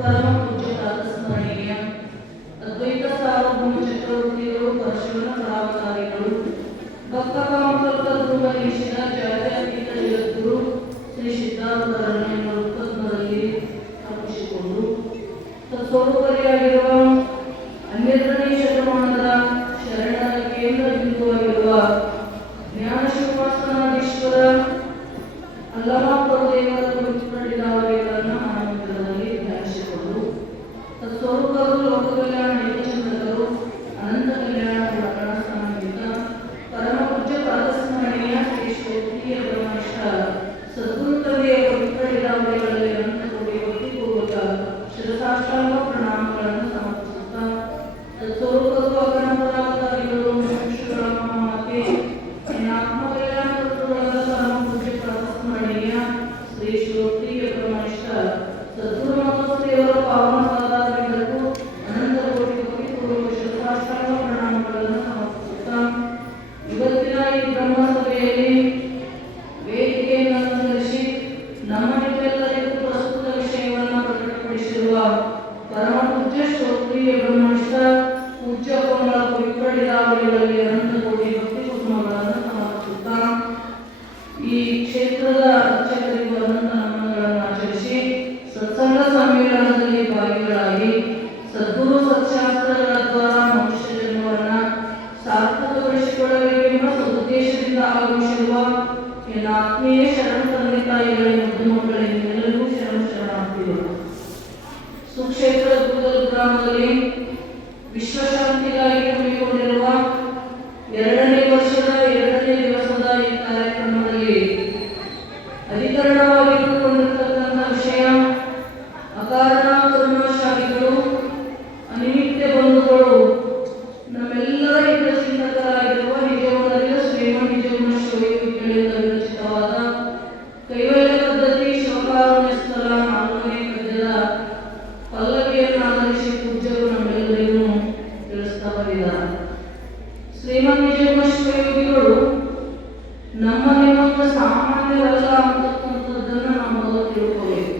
ಪರಮ ಪೂಜ್ಯರಾದ ಸ್ಮರಣೀಯ ಅದ್ವೈತ ಸಾರ್ವಭೌಮ ಚಕ್ರವರ್ತಿಗಳು, ಪರಶಿವನ ಪರಾವತಾರಿಗಳು, ಭಕ್ತ ಕಾಮಕಲ್ಪ ಧ್ರುವೀಶಿನ ಜಾತ್ಯತೀತ ಜಗದ್ಗುರು ಶ್ರೀ ಸಿದ್ಧಾರ್ಥರನ್ನು ಉತ್ಪನ್ನದಲ್ಲಿ ಸ್ಥಾಪಿಸಿಕೊಂಡು ತತ್ಸ್ವರೂಪರಿಯಾಗಿರುವ 12ನೇ ಶತಮಾನದ ಶರಣರ ಕೇಂದ್ರ ಬಿಂದುವಾಗಿರುವ ಜ್ಞಾನ ಶಿವಮಾಸನಾಧೀಶ್ವರ ಅಲ್ಲಮಾಪುರ ದೇವರ ಪವಿತ್ರಡಿದಾವಳಿಗಳನ್ನು ಮಹಾಮಂದಿರದಲ್ಲಿ ಧ್ಯಾನಿಸಿಕೊಂಡು ತತ್ಸ್ವರೂಪರು ಲೋಕ ಕಲ್ಯಾಣ ಏಕಚಂದ್ರರು ಅನಂತ ಕಲ್ಯಾಣ ಪ್ರಕರಣ ಸಂಬಂಧಿತ ಪರಮ ಪೂಜ್ಯ ಪಾದಸ್ಮರಣೀಯ ಶ್ರೀ ಶ್ರೋತ್ರಿಯ ಬ್ರಹ್ಮನಿಷ್ಠ ಸದ್ಗುರು ತಂದೆಯ ಪವಿತ್ರಡಿದಾವಳಿಗಳಲ್ಲಿ ಅನಂತ ಕೋಟಿ ಭಕ್ತಿಪೂರ್ವಕ ಶಿರಸಾಷ್ಟಾಂಗ ಪ್ರಣಾಮಗಳನ್ನು ಸಮರ್ಪಿಸುತ್ತಾ ತತ್ಸ್ವರೂಪರು ಅಗಣಪರಾವತಾರಿಗಳು ಮಾತೆ ಆತ್ಮಕಲ್ಯಾಣ ತತ್ವಗಳಾದ ಪರಮ ಪೂಜ್ಯ ಪ್ರಾತಸ್ಮರಣೀಯ ಶ್ರೀ ಶ್ರೋತ್ರಿಯ ಬ್ರಹ್ಮನಿಷ್ಠ ಸದ್ಗುರು ಮಾತೋಶ್ರೀಯವರ ಪಾವನ ಪಾದಾರವಿಂದಕ್ಕೂ ಅನಂತ ಕೋಟಿ ಭಕ್ತಿಪೂರ್ವಕ ಶಿರಸಾಷ್ಟಾಂಗ ಪ್ರಣಾಮಗಳನ್ನು ಸಮರ್ಪಿಸುತ್ತಾ ಇವತ್ತಿನ ಈ ಬ್ರಹ್ಮಸಭೆಯಲ್ಲಿ ವೇದಿಕೆಯನ್ನು ಅಲಂಕರಿಸಿ ನಮ್ಮ ನಿಮ್ಮೆಲ್ಲರಿಗೂ ಪ್ರಸ್ತುತ ವಿಷಯವನ್ನು ಪ್ರಕಟಪಡಿಸಿರುವ ಪರಮ ಪೂಜ್ಯ ಶ್ರೋತ್ರಿಯ ಬ್ರಹ್ಮನಿಷ್ಠ ಪೂಜ್ಯ ಕೋಮಲ ಪವಿತ್ರಡಿದಾವಳಿಗಳಲ್ಲಿ ಅನಂತ ಕೋಟಿ ಭಕ್ತಿ ಕುಸುಮಗಳನ್ನು ಸಮರ್ಪಿಸುತ್ತಾ ಈ ಕ್ಷೇತ್ರದ ಅರ್ಚಕರಿಗೂ ಅನಂತ ನಮನಗಳನ್ನು ಆಚರಿಸಿ ಸತ್ಸಂಗ ಸಮ್ಮೇಳನದಲ್ಲಿ ಭಾಗಿಗಳಾಗಿ ಸದ್ಗುರು ಸತ್ಶಾಸ್ತ್ರಗಳ ದ್ವಾರ ಮನುಷ್ಯ ಜನ್ಮವನ್ನು ಸಾರ್ಥಕಗೊಳಿಸಿಕೊಳ್ಳಬೇಕೆಂಬ ಸದುದ್ದೇಶದಿಂದ ಆಗಮಿಸಿರುವ ಎಲ್ಲ ಆತ್ಮೀಯ ಶರಣ ತಂದೆ ತಾಯಿಗಳ ಮುದ್ದು ಮಕ್ಕಳಿಗೆಲ್ಲರಿಗೂ ಶರಣಾರ್ಥಿಗಳು. ಸುಕ್ಷೇತ್ರ ಗೂಗಲ್ ಗ್ರಾಮದಲ್ಲಿ ವಿಶ್ವಶಾಂತಿಗಾಗಿ ಹಮ್ಮಿಕೊಂಡಿರುವ 2ನೇ ವರ್ಷದ 2ನೇ ದಿವಸದ ಈ ಕಾರ್ಯಕ್ರಮದಲ್ಲಿ ಅಧಿಕರಣವಾಗಿ ಇಟ್ಟುಕೊಂಡಿರತಕ್ಕಂಥ ವಿಷಯ ಅಕಾರಣ ಕರುಣಾಶಾಲಿಗಳು, ಅನಿಮಿತ್ಯ ಬಂಧುಗಳು, ನಮ್ಮೆಲ್ಲರ ಹಿತಚಿಂತಕರಾಗಿರುವ ನಿಜವನ್ನರಿಯ ಶ್ರೀಮನ್ ನಿಜಗುಣ ಶಿವಯೋಗಿಗಳಿಂದ ವಿರಚಿತವಾದ ಕೈವಲ್ಯ ಪದ್ಧತಿ ಶಿವಕಾರುಣ್ಯ ಸ್ಥಳ 4ನೇ ಪದ್ಯದ ಪಲ್ಲವಿಯನ್ನು ಆಧರಿಸಿ ಪೂಜ್ಯರು ನಮ್ಮೆಲ್ಲರಿಗೂ ತಿಳಿಸ್ತಾ ಬಂದಿದ್ದಾರೆ. ಶ್ರೀಮನ್ ನಿಜಗುಣ ಶಿವಯೋಗಿಗಳು ನಮ್ಮ ನಿಮ್ಮಂತ ಸಾಮಾನ್ಯವಲ್ಲ ಅಂತಕ್ಕಂಥದ್ದನ್ನು ನಾವು ಮೊದಲು ತಿಳ್ಕೋಬೇಕು.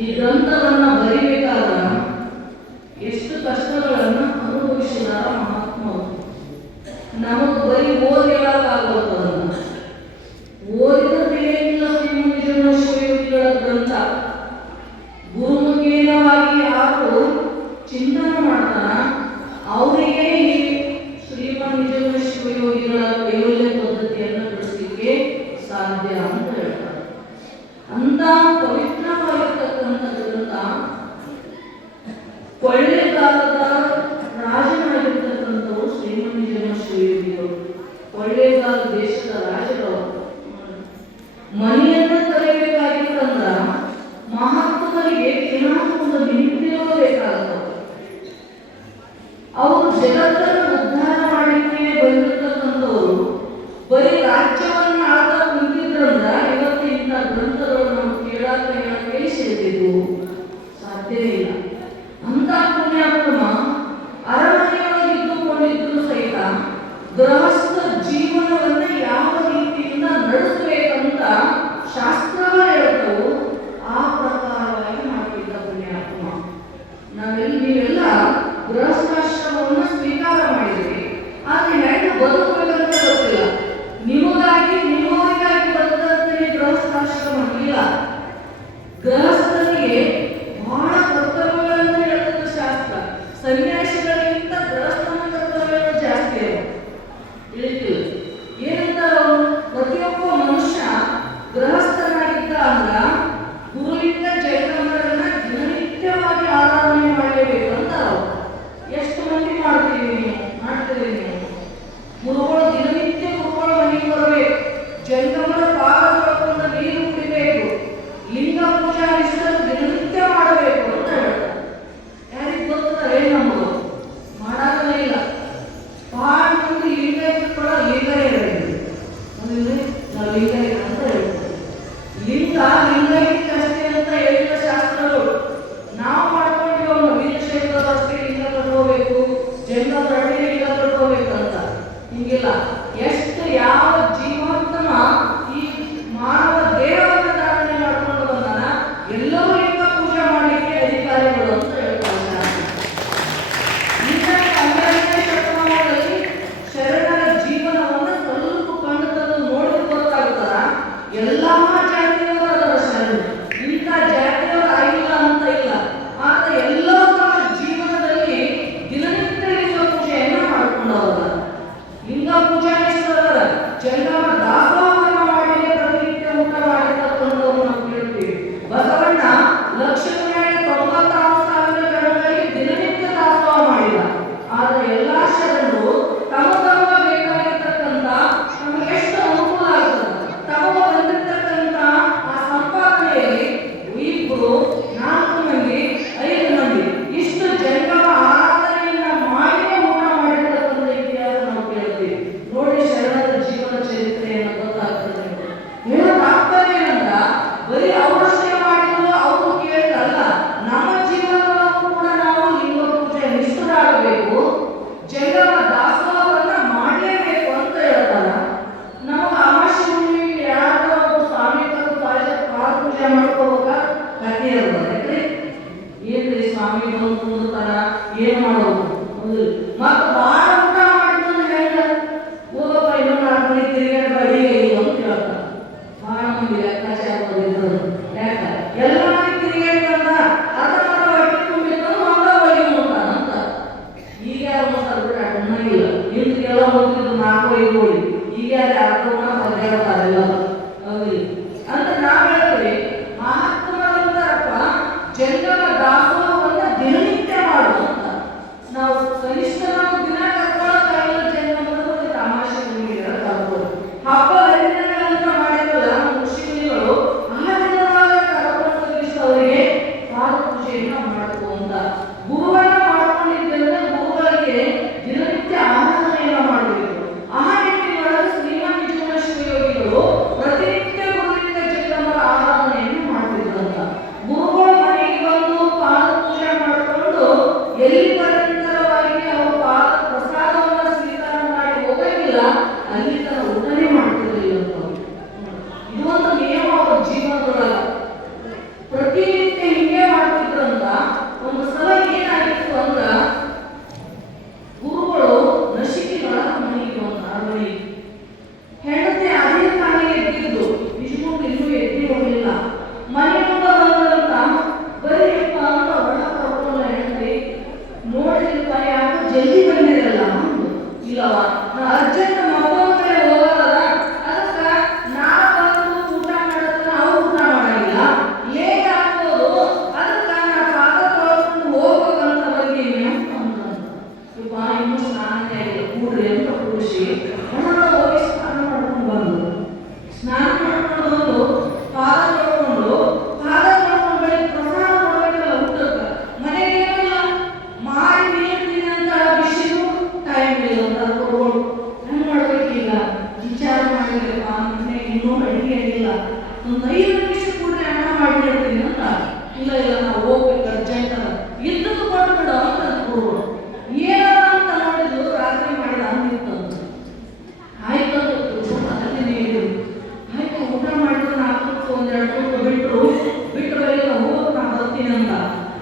ಈ ಗ್ರಂಥವನ್ನು ಬರಿಬೇಕಾದ ಎಷ್ಟು ಕಷ್ಟಗಳನ್ನು ಅನುಭವಿಸಿದಾರ ಮಹಾತ್ಮರು. ನಮಗೆ ಬರೀ ಓದಿಯಾಗಲ್ಲ, ಓದಿದ ತಿಳಿಯಿಲ್ಲ. ಶ್ರೀಮನ್ ನಿಜಗುಣ ಶಿವಯೋಗಿಗಳ ಗ್ರಂಥ ಗುರುಮುಖೇನವಾಗಿ ಯಾರು ಚಿಂತನೆ ಮಾಡ್ತಾರ ಅವರಿಗೆ ಈ ಶ್ರೀಮನ್ ನಿಜಗುಣ ಶಿವಯೋಗಿಗಳ ಕೈವಲ್ಯ ಪದ್ಧತಿಯನ್ನು ತಿಳಿಸಲಿಕ್ಕೆ ಸಾಧ್ಯ ಅಂತ ಹೇಳ್ತಾರೆ. ಅಂತ ಪವಿತ್ರವಾಗಿರ್ತಕ್ಕಂಥ ಗ್ರಂಥ ಕೊಳ್ಳೇಗಾಲದ ರಾಜನಾಗಿರ್ತಕ್ಕಂಥವರು ಶ್ರೀಮನ್ ನಿಜಗುಣ ಶಿವಯೋಗಿಗಳು. ಕೊಳ್ಳೇಗಾಲ ದೇಶದ ರಾಜರವರು ಮನೆಯನ್ನು ಕರೆಯಬೇಕಾಗಿತ್ತಂದ್ರ ಮಹಾತ್ಮರಿಗೆ ಏನಾದರೂ ಒಂದು ನಿಮಿತ್ತಿರಬೇಕಾಗುತ್ತದೆ. ಅವರು ಜಗತ್ತನ್ನು ಉದ್ಧಾರ ಮಾಡಲಿಕ್ಕೆ ಬಂದಿರತಕ್ಕಂಥವರು ಬರೀ ರಾಜ್ಯವನ್ನು ಆಳ್ತಾ ಕುಂತಿದ್ರಂದ್ರ ಇವತ್ತು ಇಂಥ ಗ್ರಂಥಗಳು ನಾವು ಹೇಳಕ್ಕೆ ಸೇರಿದ್ದು ಸಾಧ್ಯ ಇಲ್ಲ. ಅಂತ ಪುಣ್ಯಾತ್ಮ ಅರಮನೆಯೊಳಗೆ ಇದ್ದುಕೊಂಡಿದ್ರು ಸಹಿತ ಗೃಹಸ್ಥ ಜೀವನವನ್ನು ಯಾವ ರೀತಿಯಿಂದ ನಡೆಸಬೇಕಂತ ಶಾಸ್ತ್ರಗಳು ಹೇಳ್ತವು. ಆ ಪ್ರಕಾರವಾಗಿ ಮಾಡ್ತಿದ್ದ ಪುಣ್ಯಾತ್ಮ. ನೀವೆಲ್ಲ ಗೃಹಸ್ಥಾಶ್ರಮವನ್ನು ಸ್ವೀಕಾರ ಮಾಡಿದ್ರಿ, ಆದರೆ ಹೆಣ್ಣು ಬದುಕಬೇಕಂತ ಗೊತ್ತಿಲ್ಲ. ನಿಮಗಾಗಿ ನಿಮ್ಮವರಿಗಾಗಿ ಬದುಕಂತಲೇ ಗೃಹಸ್ಥಾಶ್ರಮ ಇಲ್ಲ. ಗೃಹಸ್ಥನಿಗೆ ಬಹಳ ಕರ್ತವ್ಯಗಳನ್ನು ಹೇಳುತ್ತದೆ ಶಾಸ್ತ್ರ. ಸನ್ಯಾಸಿಗಳಿಗಿಂತ ಗೃಹಸ್ಥನ ಕರ್ತವ್ಯಗಳು ಜಾಸ್ತಿ ಅವು. ತಿಳಿತಿಲ್ಲ ಏನಂತ ಪ್ರತಿಯೊಬ್ಬ ಮನುಷ್ಯ ಗೃಹಸ್ಥನಾಗಿದ್ದ ಅಂದ್ರ ಗುರುವಿಂದ ಜೈನವರನ್ನ ದಿನನಿತ್ಯವಾಗಿ ಆರಾಧನೆ ಮಾಡಲೇಬೇಕಂತ. ಎಷ್ಟು ಮಂದಿ ಮಾಡ್ತೀವಿ ನೀವು? ಮಾಡ್ತೀವಿ ನೀವು? ಗುರುಗಳು ದಿನನಿತ್ಯ ಗುರುಗಳ ಮನೆಗೆ ಬರಬೇಕು. ಜೈನವರ ಪಾದ ತೊಳ್ಕೊಂಡು ನೀರು ಎಲ್ಲಾ ಜಾತಿಯವರು ಅದರ ಶರಣು. ಇಂಥ ಜಾತಿಯವರು ಆಗಿಲ್ಲ ಅಂತ ಇಲ್ಲ. ಆದ್ರೆ ಎಲ್ಲರೂ ತಮ್ಮ ಜೀವನದಲ್ಲಿ ದಿನನಿತ್ಯ ಲಿಂಗ ಪೂಜೆಯನ್ನ ಮಾಡಿಕೊಂಡವರ. ಲಿಂಗ ಪೂಜಾರೀಶ್ವರರ ಜಂಗಮ ದಾಸೋಹವನ್ನು ಮಾಡಿ ಪ್ರತಿನಿತ್ಯ ಊಟ ಮಾಡಿರ್ತಕ್ಕಂಥವ್ರು ನಾವು ಕೇಳ್ತೀವಿ. ಬಸವಣ್ಣ 1,96,000 ಜನಗಳಿಗೆ ದಿನನಿತ್ಯ ದಾಸೋಹ ಮಾಡಿದ. ಆದ್ರೆ ಎಲ್ಲಾ ಶರಣರು ತಮ್ಮ ತಮ್ಮ ಬೇಕಾಗಿರ್ತಕ್ಕಂಥ ನಮಗೆ ಎಷ್ಟು ಅನುಕೂಲ ಆಗ್ತದೆ ತಮ್ಮ ಬಂದಿರ್ತಕ್ಕಂಥ ಆ ಸಂಪಾದನೆಯಲ್ಲಿ 2, 4 ಮಂದಿ 5 ಮಂದಿ ಇಷ್ಟು ಜಂಗಮ ಆರಾಧನೆಯನ್ನ ಮಾಡಿ ಊಟ ಮಾಡಿರ್ತಕ್ಕಂಥ ಇತಿಹಾಸ ನಾವು ಕೇಳ್ತೀವಿ. ನೋಡಿ ಶರಣರ ಜೀವನ ಚರಿತ್ರೆಯನ್ನು ಗೊತ್ತಾಗ್ತದೆ. ಹೇಳೋದಾಗ್ತದೆ ಏನಂತ ಬರೀ ಅವರಷ್ಟೇ ಮಾಡಿದ್ರು ಅವರು ಕೇಳಿದಲ್ಲ, ನಮ್ಮ ಜೀವನದಲ್ಲೂ ಕೂಡ ನಾವು ಲಿಂಗ ಪೂಜೆ ನಿಷ್ಠರಾಗಬೇಕು, ಜಂಗಮ ದಾಸೋಹವನ್ನ ಮಾಡಲೇಬೇಕು ಅಂತ ಹೇಳ್ತಾರ. ನಮಗೆ ಅಮಾವಾಸ್ಯೆ ಹುಣ್ಣಿಮೆಗೆ ಯಾರೋ ಸ್ವಾಮಿಗಳು ಪಾದ ಪೂಜೆ ಮಾಡ್ಕೋಬೇಕ ಕಥೆ ಇರ್ಬೋದ್ರಿ. ಏನ್ರಿ ಸ್ವಾಮಿ ಬಂದು ಕುಂದಿರ್ತಾರ, ಏನ್ ಮಾಡೋದು ಮತ್ತೆ ಬಾಳ ಊಟ ಮಾಡಿದ್ರು ಹೆಂಗ ಹೋಗಪ್ಪ ಇನ್ನೊಂದು 4 ಮಣಿ ತಿರುಗಾಡಿ ಅಡಿಗೆ ಅಂತ ಹೇಳ್ತಾರ. ಬಹಳ ಮಂದಿ ಲೆಕ್ಕಾಚಾರ ಬಂದಿದ್ರು. ಯಾಕ ಎಲ್ಲ ಮನೆ ತಿರುಗಾಡಿ ಬಂದ ಅರ್ಧ ಹೊಟ್ಟೆ ತುಂಬಿದ್ರು ಹಂಗ ಹೋಗಿ ನೋಡ್ತಾನಂತ. ಈಗ ಯಾರು ನೋಡ್ತಾರ ಬಿಡ್ರಿ, ಅಣ್ಣಾಗಿಲ್ಲ. ಹಿಂದಕ್ಕೆಲ್ಲ ಹೋಗ್ತಿದ್ರು 4-5 ಕೋಳಿ. ಈಗ ಯಾರು ಅರ್ಧ ಹೊರಗಾಡ್ತಾರೆಲ್ಲ ಅಂತ ನಾವ್ ಹೇಳ್ತೀವಿ. ಮಹಾತ್ಮರಂತಾರಪ್ಪ ಜಂಗಮ ದಾಸೋಹವನ್ನ ದಿನನಿತ್ಯ ಮಾಡುವಂತ. ನಾವು ಕನಿಷ್ಠ ನಾವು ದಿನ ಕರ್ಕೊಳ್ಳೋಕ್ಕಾಗಿಲ್ಲ ಜಂಗಮದ ತಮಾಷೆ ಕರ್ಬೋದು. ಹಬ್ಬ ಹರಿದಿನಗಳಂತ ಮಾಡಿರಲ್ಲ ನಮ್ಮ ಋಷಿಮುನಿಗಳು ಆ ದಿನದಾಗ ಕರ್ಕೊಂಡು ಅವರಿಗೆ ಪಾದ ಪೂಜೆಯನ್ನ ಮಾಡಬೇಕು ಅಂತ. ಗುರುವನ್ನ ಮಾಡ್ಕೊಂಡಿದ್ದಂದ್ರೆ ಗುರುಗಳಿಗೆ ದಿನನಿತ್ಯ ಆರಾಧನೆಯನ್ನ ಮಾಡಬೇಕು. ಆ ನಿಟ್ಟಿನೊಳಗೆ ಶ್ರೀಮನ್ ನಿಜಗುಣ ಶಿವಯೋಗಿಗಳು ಪ್ರತಿನಿತ್ಯ ಗುರುವಿನ ಜಂಗಮರ ಆರಾಧನೆಯನ್ನು ಮಾಡ್ತಿದ್ರಂತ. ಗುರುಗಳು ಮನೆಗೆ ಬಂದು ಪಾದ ಪೂಜೆ ಮಾಡಿಕೊಂಡು ಎಲ್ಲಿ ಪರ್ಯಂತರವಾಗಿ ಅವರು ಪಾದ ಪ್ರಸಾದವನ್ನ ಸ್ವೀಕಾರ ಮಾಡಿ ಹೋಗಂಗಿಲ್ಲ, ಅಲ್ಲಿ ತನ್ನ ಊಟನೇ ಮಾಡ್ತಿರ್ಲಿಲ್ಲ ಅಂತ. ಇದು ಒಂದು ನಿಯಮ ಅವರ ಜೀವನದೊಳಗ ಪ್ರತಿನಿತ್ಯ ಹಿಂಗೆ ಮಾಡ್ತಿದ್ರಂತ. ಒಂದು ಸಲ ಏನಾಗಿತ್ತು ಅಂದ್ರ ಗುರುಗಳು ನಶಿಕಿನೊಳಗ ಮನೆಗೆ ಬಂದ ಹೆಂಡತಿ ಅದೇ ತಾನೇ ಎದ್ದಿದ್ದು, ನಿಜಮುಂದು ಇನ್ನೂ ಎದ್ದಿ ಹೋಗಲಿಲ್ಲ. ಮನೆ ಮುಂದೆ ಬಂದಂತ ಬರೀಪ್ಪ ಅಂತ ಒಳ ಕರ್ಕೊಂಡ ಹೆಂಡತಿ ನೋಡಿಲ್ಪ ಯಾಕೆ ಜಲ್ದಿ ಬಂದಿರಲ್ಲ ಅಂದು. ಇಲ್ಲವ ನಾ ಅರ್ಜೆಂಟ್ ಮಗನ ಕಡೆ ಹೋಗೋದದ, ಅದಕ್ಕ ನಾ ಬಂದು ಊಟ ಮಾಡೋದನ್ನ ಅವ್ರು ಊಟ ಮಾಡಂಗಿಲ್ಲ, ಲೇಟ್ ಆಗ್ಬೋದು, ಅದಕ್ಕ ನಾ ಪಾದ ತೊಳ್ಕೊಂಡು ಹೋಗ್ಬೇಕಂತ ಬಂದೀನಿ ಅಂತ ಇಪ್ಪ ಇನ್ನೂ ಸ್ನಾನ ಕೂಡ್ರಿ ಅಂತ ಕೂಡಿಸಿ ಹೊರಗ ಹೋಗಿ ಸ್ನಾನ ಮಾಡ್ಕೊಂಡು ಬಂದು ಪಾದ ತೊಳ್ಕೊಂಡು ಬಳಿ ಪ್ರಸಾದ ಮಾಡ್ಬೇಕಲ್ಲ ಊಟಕ್ಕ. ಮನೆಗೆ ಏನಿಲ್ಲ ಮಾಡಿ ನೀರ್ತೀನಿ ಅಂತ ಬಿಸಿಲು ಟೈಮ್ ಇಲ್ಲ ಅಂತ ಕೊಡ್ಬೋದು. ಹೆಂಗ್ ಮಾಡ್ಬೇಕೀಗ ವಿಚಾರ ಮಾಡಿರಪ್ಪ, ಮನೆ ಇನ್ನೂ ಅಡಿಗೆ ಆಗಿಲ್ಲ, ಒಂದು 5 ನಿಮಿಷ ಕೂಡ ಅನ್ನ ಮಾಡಿರ್ತೀನಿ ಅಂತ. ಇಲ್ಲ ನಾವು ಹೋಗ್ಬೇಕು ಅರ್ಜೆಂಟ್ ಅದ ಇದ್ದದ್ದು ಕೊಟ್ಬಿಡ ಅಂತ ಕೊಡ್ಬೋದು. ಏನದ ಅಂತ ನೋಡಿದ್ರು ರಾತ್ರಿ ಮಾಡಿದ ಅಂದಿತ್ತಂತ. ಆಯ್ತು ಅದನ್ನೇ ಹೇಳಿದ್ರು. ಆಯ್ತು ಊಟ ಮಾಡಿದ್ರು 4 1-2 ತುತ್ತು ಬಿಟ್ಟು ಬರೀ ಹೋಗೋದು ನಾ ಬರ್ತೀನಿ ಅಂತ.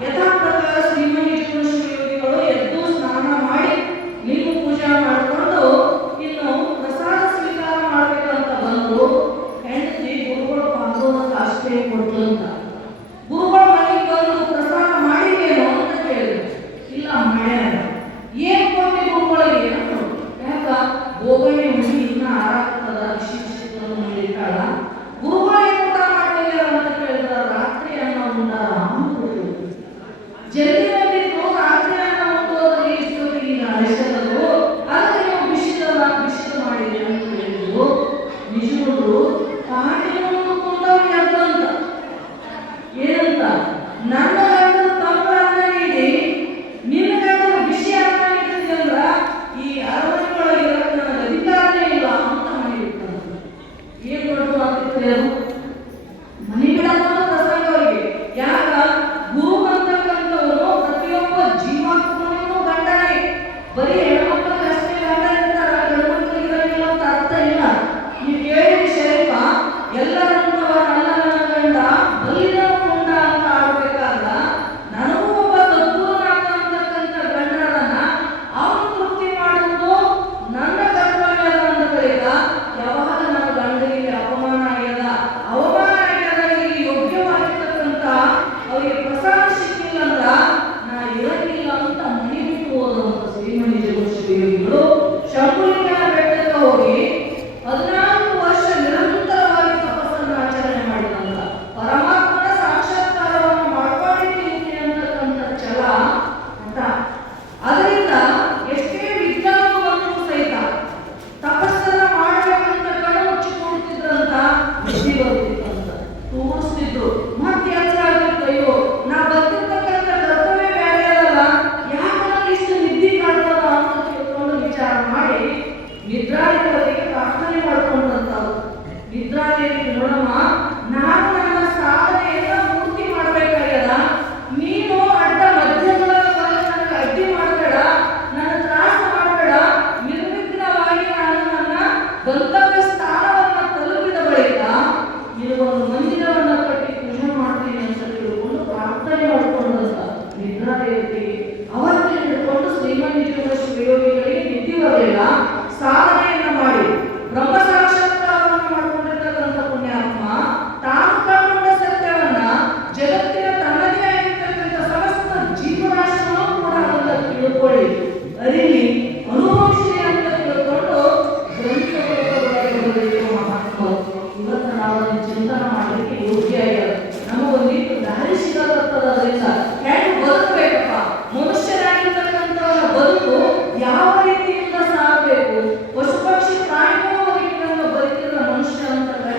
ಯಥಾ ಪ್ರಕಾರ ಶ್ರೀಮನ್ ನಿಜಗುಣ ಶಿವಯೋಗಿಗಳು ಎದ್ದು ಸ್ನಾನ ಮಾಡಿ ಲಿಂಗ ಪೂಜೆ ಮಾಡಿಕೊಂಡು ಇನ್ನು ಪ್ರಸಾದ ಸ್ವೀಕಾರ ಮಾಡ್ಬೇಕಂತ ಬಂದು ಹೆಂಡತಿ ಗುರುಗಳು ಪಾದೋದಕ್ಕೆ ಅಷ್ಟೇ ಕೊಡ್ತಂತ. ಗುರುಗಳ ಮನೆಗೆ ಬಂದು ಪ್ರಸಾದ ಮಾಡಿದ್ದೇನು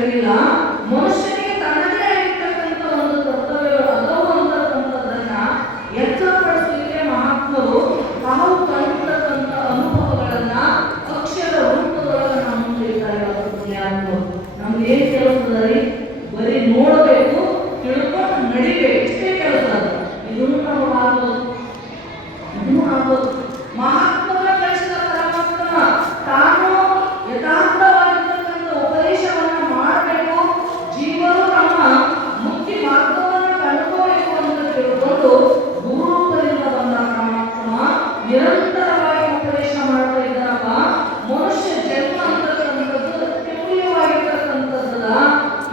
ಸರಿಯಿಲ್ಲ. ಮನುಷ್ಯನಿಗೆ ತನ್ನದೇ ಆಗಿರ್ತಕ್ಕಂಥ ಒಂದು ಕರ್ತವ್ಯಗಳು ಅದವು ಅಂತಕ್ಕಂಥದ್ದನ್ನ ಎಚ್ಚರಪಡಿಸಲಿಕ್ಕೆ ಮಹಾತ್ಮರು ತಾವು ಕಂಡಿರ್ತಕ್ಕಂಥ ಅನುಭವಗಳನ್ನ ಅಕ್ಷರ ರೂಪದೊಳಗೆ ನಮ್ಮ ಮುಂದೆ ಇದ್ದಾರೆ. ಪುಣ್ಯಾತ್ಮರು ನಮ್ಗೆ ಏನ್ ಕೆಲಸ ರೀ? ಬರೀ ನೋಡಬೇಕು, ತಿಳ್ಕೊಂಡು ನಡಿಬೇಕು, ಇಷ್ಟೇ ಕೆಲಸ. ಇದನ್ನು ನಾವು ಆಗ್ಬೋದು, ಇದನ್ನು ಆಗ್ಬೋದು. ಮಹಾತ್ಮರ ಕಳಿಸಿದ ಪರಮಾತ್ಮ ತಾನು ಯಥಾರ್ಥವಾಗಿರ್ತಕ್ಕಂಥ ಉಪದೇಶವನ್ನ ಮಾಡಬೇಕು, ಜೀವರು ತಮ್ಮ ಮುಕ್ತಿ ಮಾರ್ಗವನ್ನು ಕಂಡುಕೋಬೇಕು ಅಂತ ತಿಳ್ಕೊಂಡು ಭೂರೂಪದಿಂದ ಬಂದ ಪರಮಾತ್ಮ ನಿರಂತರವಾಗಿ ಉಪದೇಶ ಮಾಡ್ತಾ ಇದ್ದಾರಪ್ಪ. ಮನುಷ್ಯ ಜನ್ಮ ಅಂತಕ್ಕಂಥದ್ದು ಅತ್ಯಮೂಲ್ಯವಾಗಿರ್ತಕ್ಕಂಥದ್ದಲ್ಲ.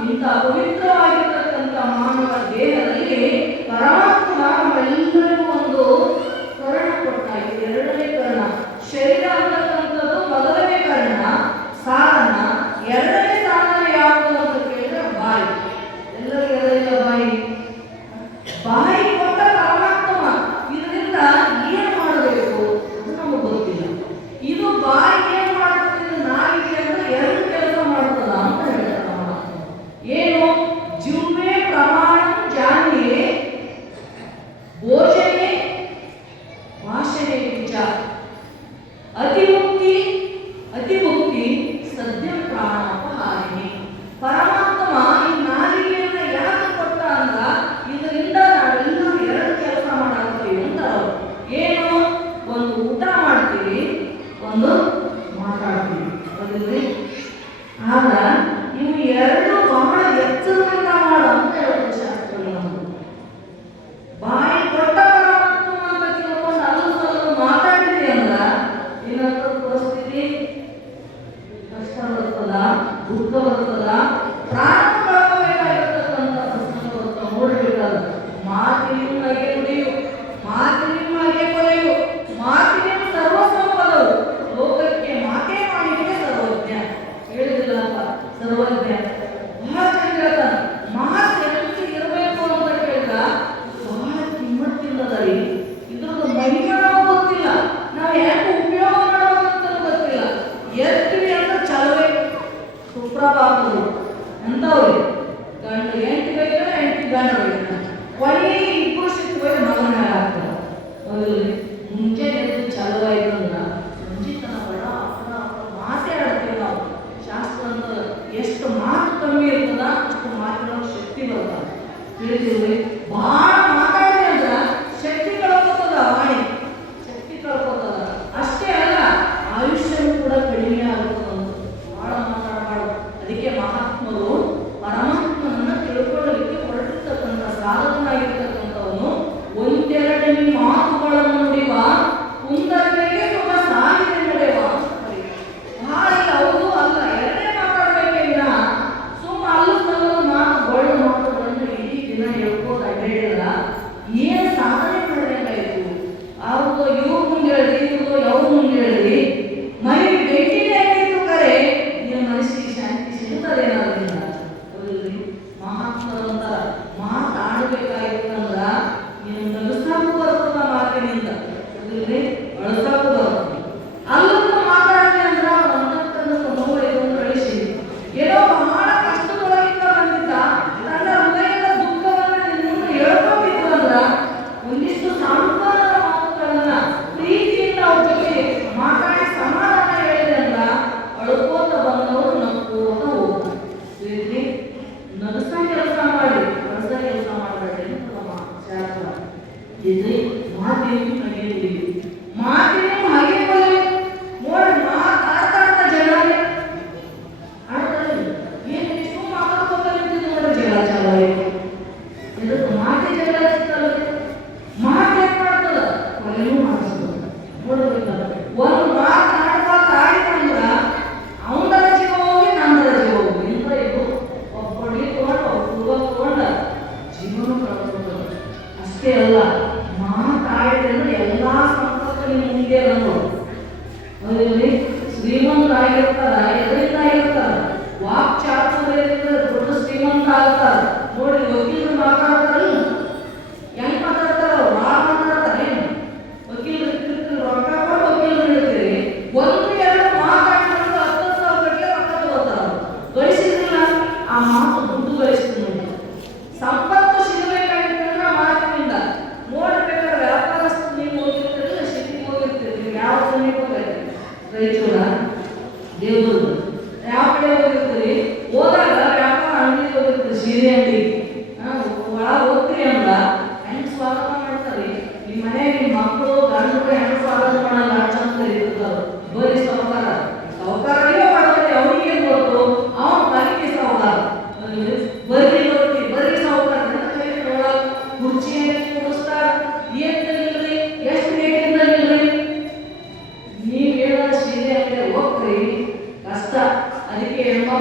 ಇಂಥ ಪವಿತ್ರವಾಗಿರ್ತಕ್ಕಂಥ ಮಾನವ ದೇಹದಲ್ಲಿ ಪರಮಾತ್ಮ ನಮ್ಮೆಲ್ಲರಿಗೂ ಒಂದು ಕರ್ಣ ಕೊಟ್ಟ. ಇದು ಎರಡನೇ ಕರ್ಣ. ಶರೀರ ಅಂತಕ್ಕಂಥದ್ದು ಮೊದಲನೇ ಕರ್ಣ ಸಾಧನ. ಎರಡನೇ ಸಾಧನ ಯಾವುದು ಅಂತ ಕೇಳಿದ್ರೆ ಬಾಯಿ. ಎಲ್ಲರಿಗೂ ಎಲ್ಲ ಬಾಯಿ ಕೊಟ್ಟ ಪರಮಾತ್ಮ. ಇದರಿಂದ ಏನ್ ಮಾಡಬೇಕು ಅದು ನಮಗೆ ಗೊತ್ತಿಲ್ಲ. ಇದು ಬಾಯಿ ಏನ್ ಮಾಡ್ತದೆ? ನಾಲಿಗೆ ಅಂತ ಎರಡು ಕೆಲಸ ಮಾಡ್ತದ ಅಂತ ಹೇಳ್ತಾರೆ ಪರಮಾತ್ಮ. ಏನು? ಜಿಹ್ವೆ ಪ್ರಮಾಣ ಜಾನ್ಯೆ ಭೋಜನೆ ಭಾಷಣೆ ವಿಚಾರ ಅತಿಮುಕ್ತಿ ಸದ್ಯ ಪ್ರಾಣಾಪಹಾರಿಣಿ. ಪರಮಾತ್ಮ ಈ ನಾಲಿಗೆಯನ್ನ ಯಾಕೆ ಕೊಟ್ಟ ಅಂದ್ರ ಇದರಿಂದ ನಾವೆಲ್ಲರೂ ಎರಡು ಕೆಲಸ ಮಾಡಾಕ್ತೀವಿ ಅಂತ. ಏನು? ಒಂದು ಊಟ ಮಾಡ್ತೀವಿ, ಒಂದು ಮಾತಾಡ್ತೀವಿ. ಹೌದಿಲ್ರಿ? ಆಗ ಇವು ಎರಡು ಬಹಳ ಎಚ್ಚರದಿಂದ ಮಾಡು ಅಂತ ಹೇಳೋದು ಶಾಸ್ತ್ರಗಳು ನಮ್ದು. ಬಾಯಿ ಕೊಟ್ಟ ಪರಮಾತ್ಮ ಅಂತ ತಿಳ್ಕೊಂಡು ಅದು ಸ್ವಲ್ಪ ಮಾತಾಡಿದ್ರಿ ಅಂದ್ರ ಏನಾದ್ರು ಪರಿಸ್ಥಿತಿ ಕಷ್ಟ ಬರ್ತದ, ದುಃಖ ಬರ್ತದ, ಪ್ರಾಣ ಕಳ್ಕೋಬೇಕಾಗಿರ್ತಕ್ಕಂಥ ಪ್ರಶ್ನೆ ಬರ್ತದ. ನೋಡ್ಬೇಕಾದ ಮಾತಿನಿಮ್ಮಗೆ ನುಡಿಯು, ಮಾತಿನಿಮ್ಮಗೆ ಕೊಲೆಯು, ಮಾತಿನಿಮ್ ಸರ್ವಸಂಪದವು, ಲೋಕಕ್ಕೆ ಮಾತೇ ಮಾಡಿದ್ರೆ ಸರ್ವಜ್ಞ. ಹೇಳಿದಿಲ್ಲಪ್ಪ ಸರ್ವಜ್ಞ. ಬಹಳ ಚಂದ್ರ ಮಾತು ಎಷ್ಟು ಇರಬೇಕು ಅಂತ ಕೇಳಿದ್ರ ಬಹಳ ಕಿಮ್ಮತ್ತಿಲ್ಲದರಿ. ಇದ್ರದ್ದು ಮಹಿಮೆ ನಾವು ಗೊತ್ತಿಲ್ಲ, ನಾವು ಯಾಕೆ ಉಪಯೋಗ ಮಾಡೋದಂತ ಗೊತ್ತಿಲ್ಲ. ಎತ್ತಿವಿ ಅಂತ ಚಲವೇ ಸುಪ್ರಭಾತರು ಎಂತವ್ರಿ ಗಂಡು ಎಂಟು ಬೇಕಲ್ಲ, ಎಂಟು ಗಂಡು ಬೇಕಲ್ಲ, ಕೊನೆ ಇಬ್ಬರು ಸಿಕ್ಕುವ ಮಗನ ಆಗ್ತದೆ. ಹೌದಿಲ್ರಿ? ಮುಂಚೆ ಎದ್ದು ಚಲವಾಯ್ತಂದ್ರ ಮುಂಚಿತನ ಬಡ ಮಾತೇ ಆಡ್ತೀವಿ ನಾವು. ಶಾಸ್ತ್ರ ಅಂತ ಎಷ್ಟು ಮಾತು ಕಮ್ಮಿ ಇರ್ತದ ಅಷ್ಟು ಮಾತಿನ ಶಕ್ತಿ ಬರ್ತದ. ತಿಳಿದಿಲ್ರಿ? ಬಹಳ ಮಾತಾಡಿದೆ ಅಂದ್ರ ಶಕ್ತಿ ಕಳ್ಕೊತದ, ವಾಣಿ ಶಕ್ತಿ ಕಳ್ಕೊತದ. ಅಷ್ಟೇ ಅಲ್ಲ, ಆಯುಷ್ಯನೂ ಕೂಡ ಕಡಿಮೆ ಆಗುತ್ತದೆ. ಬಹಳ ಮಾತಾಡಬಾರ್ದು. ಅದಕ್ಕೆ ಮಹಾತ್ಮರು ಪರಮಾತ್ಮನನ್ನ ತಿಳ್ಕೊಳ್ಳಲಿಕ್ಕೆ ಹೊರಟಿರ್ತಕ್ಕಂಥ ಸಾಧಕನಾಗಿರ್ತಕ್ಕಂಥವನು ಒಂದೆರಡು ಮಾತುಗಳನ್ನು ನುಡಿವ ಕುಂದರನಿಗೆ ತುಂಬ ಸಾಗಿದೆ ನಡೆಯುವ. ಬಹಳ ಹೌದು ಅಲ್ಲ, ಎರಡೇ ಮಾತಾಡ್ಬೇಕಿಲ್ಲ. ಸುಮ್ಮ ಅಲ್ಲೂ ಸಲ್ಲೂ ಮಾತು ಬಳ್ಳು ಮಾತುಗಳನ್ನು ಇಡೀ ದಿನ ಹೇಳ್ಬೋದು ಅಡ್ಡಾಡಿಲ್ಲ. ಏನ್ ಸಾಧನೆ ಮಾಡಬೇಕಾಯ್ತು? ಅವ್ರದ್ದು ಇವ್ರು ಮುಂದೆ ಹೇಳಿ, ಇವ್ರದ್ದು ಯಾವ ಮುಂದೆ ಹೇಳಿ, ಮೈ ಬೆಂಕಿನೇ ಆಗಿತ್ತು ಕರೆ. ನಿಮ್ಮ ಮನಸ್ಸಿಗೆ ಶಾಂತಿ ಸಿಗುತ್ತದೇನ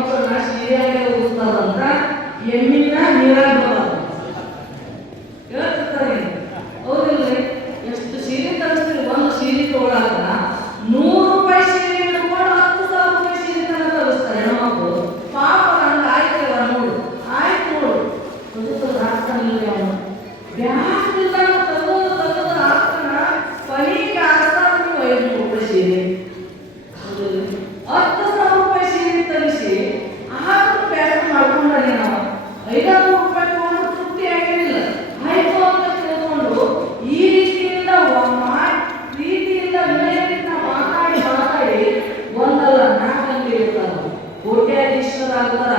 ಹೆಣ್ಮಕ್ಳನ್ನ ಸೀರೆಯಾಗೆ ಉಳಿಸ್ತಾರಂತ ಎಮ್ಮಿನ ನೀರಾಗ ಹೇಳ್ತಿರ್ತಾರೆ. ಹೌದಿಲ್ರಿ? ಎಷ್ಟು ಸೀರೆ ತರಿಸ್ತೀರಿ? ಒಂದು ಸೀರೆ ತಗೊಳಕ 100 ರೂಪಾಯಿ ಸೀರೆ ಹಿಡ್ಕೊಂಡು 10,000 ರೂಪಾಯಿ ಸೀರೆ ತನಕ ತರಿಸ್ತಾರೆ ಹೆಣ್ಮಕ್ಳು. ಪಾಪ ನಂಗೆ ಆಯ್ತಲ್ಲ ನೋಡು, ಆಯ್ತು ನೋಡು ಹಾಕ್ತಾನಿಲ್ಲ ಅವನು ಬ್ಯಾಸದಿಂದ ತೆಗೆದು ಹಾಕ್ತಾನ. ಕೊನೆಗೆ ಆಗ್ತಾನ 500 ರೂಪಾಯಿ ಸೀರೆ, 10,000 ರೂಪಾಯಿ ಸೀರೆ ತರಿಸಿ ಆದ್ರೂ ಬ್ಯಾಸ ಮಾಡ್ಕೊಂಡಾನೆ. ನಾವು 500 ರೂಪಾಯಿ ತಗೊಂಡು ತೃಪ್ತಿ ಆಗಿರಲಿಲ್ಲ. ಆಯ್ತು ಅಂತ ತಿಳ್ಕೊಂಡು ಈ ರೀತಿಯಿಂದ ಪ್ರೀತಿಯಿಂದ ವಿನಯದಿಂದ ಮಾತಾಡಿ ಒಂದಲ್ಲ 4 ಅಂಗಡಿ ಇರ್ತಾರ, ಕೋಟ್ಯಾಧೀಶರಾಗ್ತಾರ.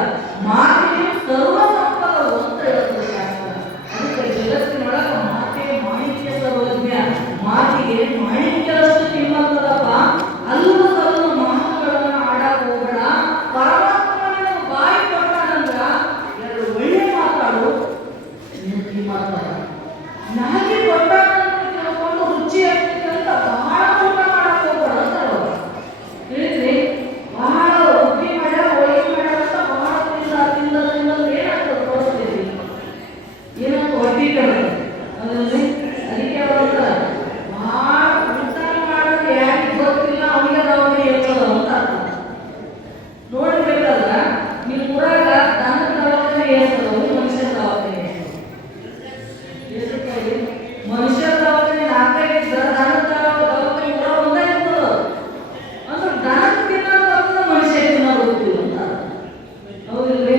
ಮಾತಿಗೆ ಸರ್ವ ಸಂಪದ ಅಂತ ಹೇಳ್ತಾರೆ ಶಾಸ್ತ್ರ. ಅದಕ್ಕೆ ಜಗತ್ತಿನೊಳಗ ಮಾತಿಗೆ ಮಾಣಿಕ್ಯ ಸರ್ವಜ್ಞ, ಮಾತಿಗೆ ಮಾಣಿಕ್ಯರಷ್ಟು ಕಿಮ್ಮತ್ತದಪ್ಪ. ಅಲ್ಲೂ ಸಲ್ಲೂ ಮಾತುಗಳನ್ನ ಆಡಕ್ ಹೋಗಬೇಡ. ಪರಮಾತ್ಮನ ಬಾಯಿ ಕೊಟ್ಟಾನಂದ್ರ 2 ಒಳ್ಳೆ ಮಾತಾಡು, ಮಾತಾಡ. ನಾಗಿ ಕೊಟ್ಟಾನಂತ ತಿಳ್ಕೊಂಡು ರುಚಿ ಆಗ್ತೈತೆ ಅಂತ ಬಹಳ ಊಟ ಮಾಡಕ್ ಹೋಗ್ಬೇಡ ಅಂತ ತಿಳಿದ್ರಿ. ಬಹಳ ಉಪ್ಪಿ ಮಾಡ್ಯಾರ, ಹೋಳಿಗೆ ಮಾಡ್ಯಾರ ಅಂತ ಬಹಳ ತಿಂದ ಏನಾಗ್ತದೆ ತೋರಿಸ್ತೀರಿ, ಏನಂತ ಹೊಟ್ಟಿಟ್ಟದ. ಅದರಲ್ಲಿ ಅದಕ್ಕೆ ಅವ್ರ ಬಹಳ ಊಟ ಮಾಡೋದು ಯಾರಿಗೆ ಗೊತ್ತಿಲ್ಲ ಅವನಿಗೆ ದವಾಖಾನೆ ಹೆಚ್ಚದ ಅಂತ ಅರ್ಥ. ನೋಡ್ಬೇಕಾದ್ರ ನೀವು ಊರಾಗ ದನದ ದವಾಖಾನೆ ಹೇಳ್ತದವು, ಮನುಷ್ಯನ ದವಾಖಾನೆ ಮನುಷ್ಯರ ದವಾಖಾನೆ 4 ಇದ್ರೆ ದನದ ದವಾಖಾನೆ ಊರ ಒಂದೇ ಇರ್ತದ. ಅಂದ್ರೆ ದನದ ತಿನ್ನೋದು ಮನುಷ್ಯ ತಿನ್ನೋದು ಗೊತ್ತಿಲ್ಲ ಅಂತ. ಹೌದಿಲ್ರಿ?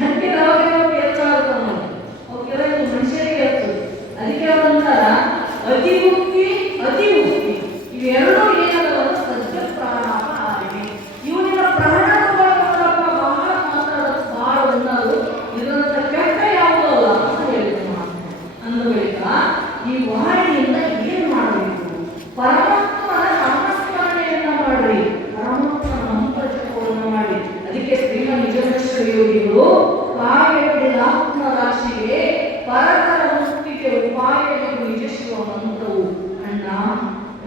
ಅದಕ್ಕೆ ದವಾಖಾನೆ ಅವ್ರಿಗೆ ಹೆಚ್ಚಾಗುತ್ತೆ ನೋಡಿ, ಅವಕ್ಕೆಲ್ಲ ಮನುಷ್ಯರಿಗೆ ಹೆಚ್ಚು. ಅದಕ್ಕೆ ಅವ್ರಂತಾರ ಅತಿ ಮುಕ್ತಿ ಅತಿ ಮುಕ್ತಿ ಇವೆರಡೂ ಏನಾದವ ಸದ್ಯ ಪ್ರಾಣಾಪ ಆಗಿದೆ. ಇವನಿನ ಪ್ರಾಣಗಳಪ್ಪ ಬಹಳ ಮಾತಾಡೋದು, ಬಹಳ ಉಣ್ಣೋದು, ಇದರಂತ ಕೆಟ್ಟ ಯಾವುದೂ ಅಲ್ಲ ಅಂತ ಹೇಳಿದ್ರು. ಅಂದ ಬಳಿಕ ಈ ವಾಣಿಯಿಂದ ಏನ್ ಮಾಡಬೇಕು? ಪರಮಾತ್ಮನ ನಾಮಸ್ಮರಣೆಯನ್ನ ಮಾಡ್ರಿ, ಪರಮಾತ್ಮನ ಮಂತ್ರ ಜಪವನ್ನು ಮಾಡಿ. ಅದಕ್ಕೆ ಶ್ರೀಮನ್ ನಿಜಮೇಶ್ವರ ಯೋಗಿಗಳು ಕಾವ್ಯವಿಡಿದಾತ್ಮ ರಾಶಿಗೆ ಪರತರ ಮುಕ್ತಿಗೆ ಉಪಾಯಗಳು ನಿಜ ಶಿವ ಮಂತ್ರವು ಅಣ್ಣ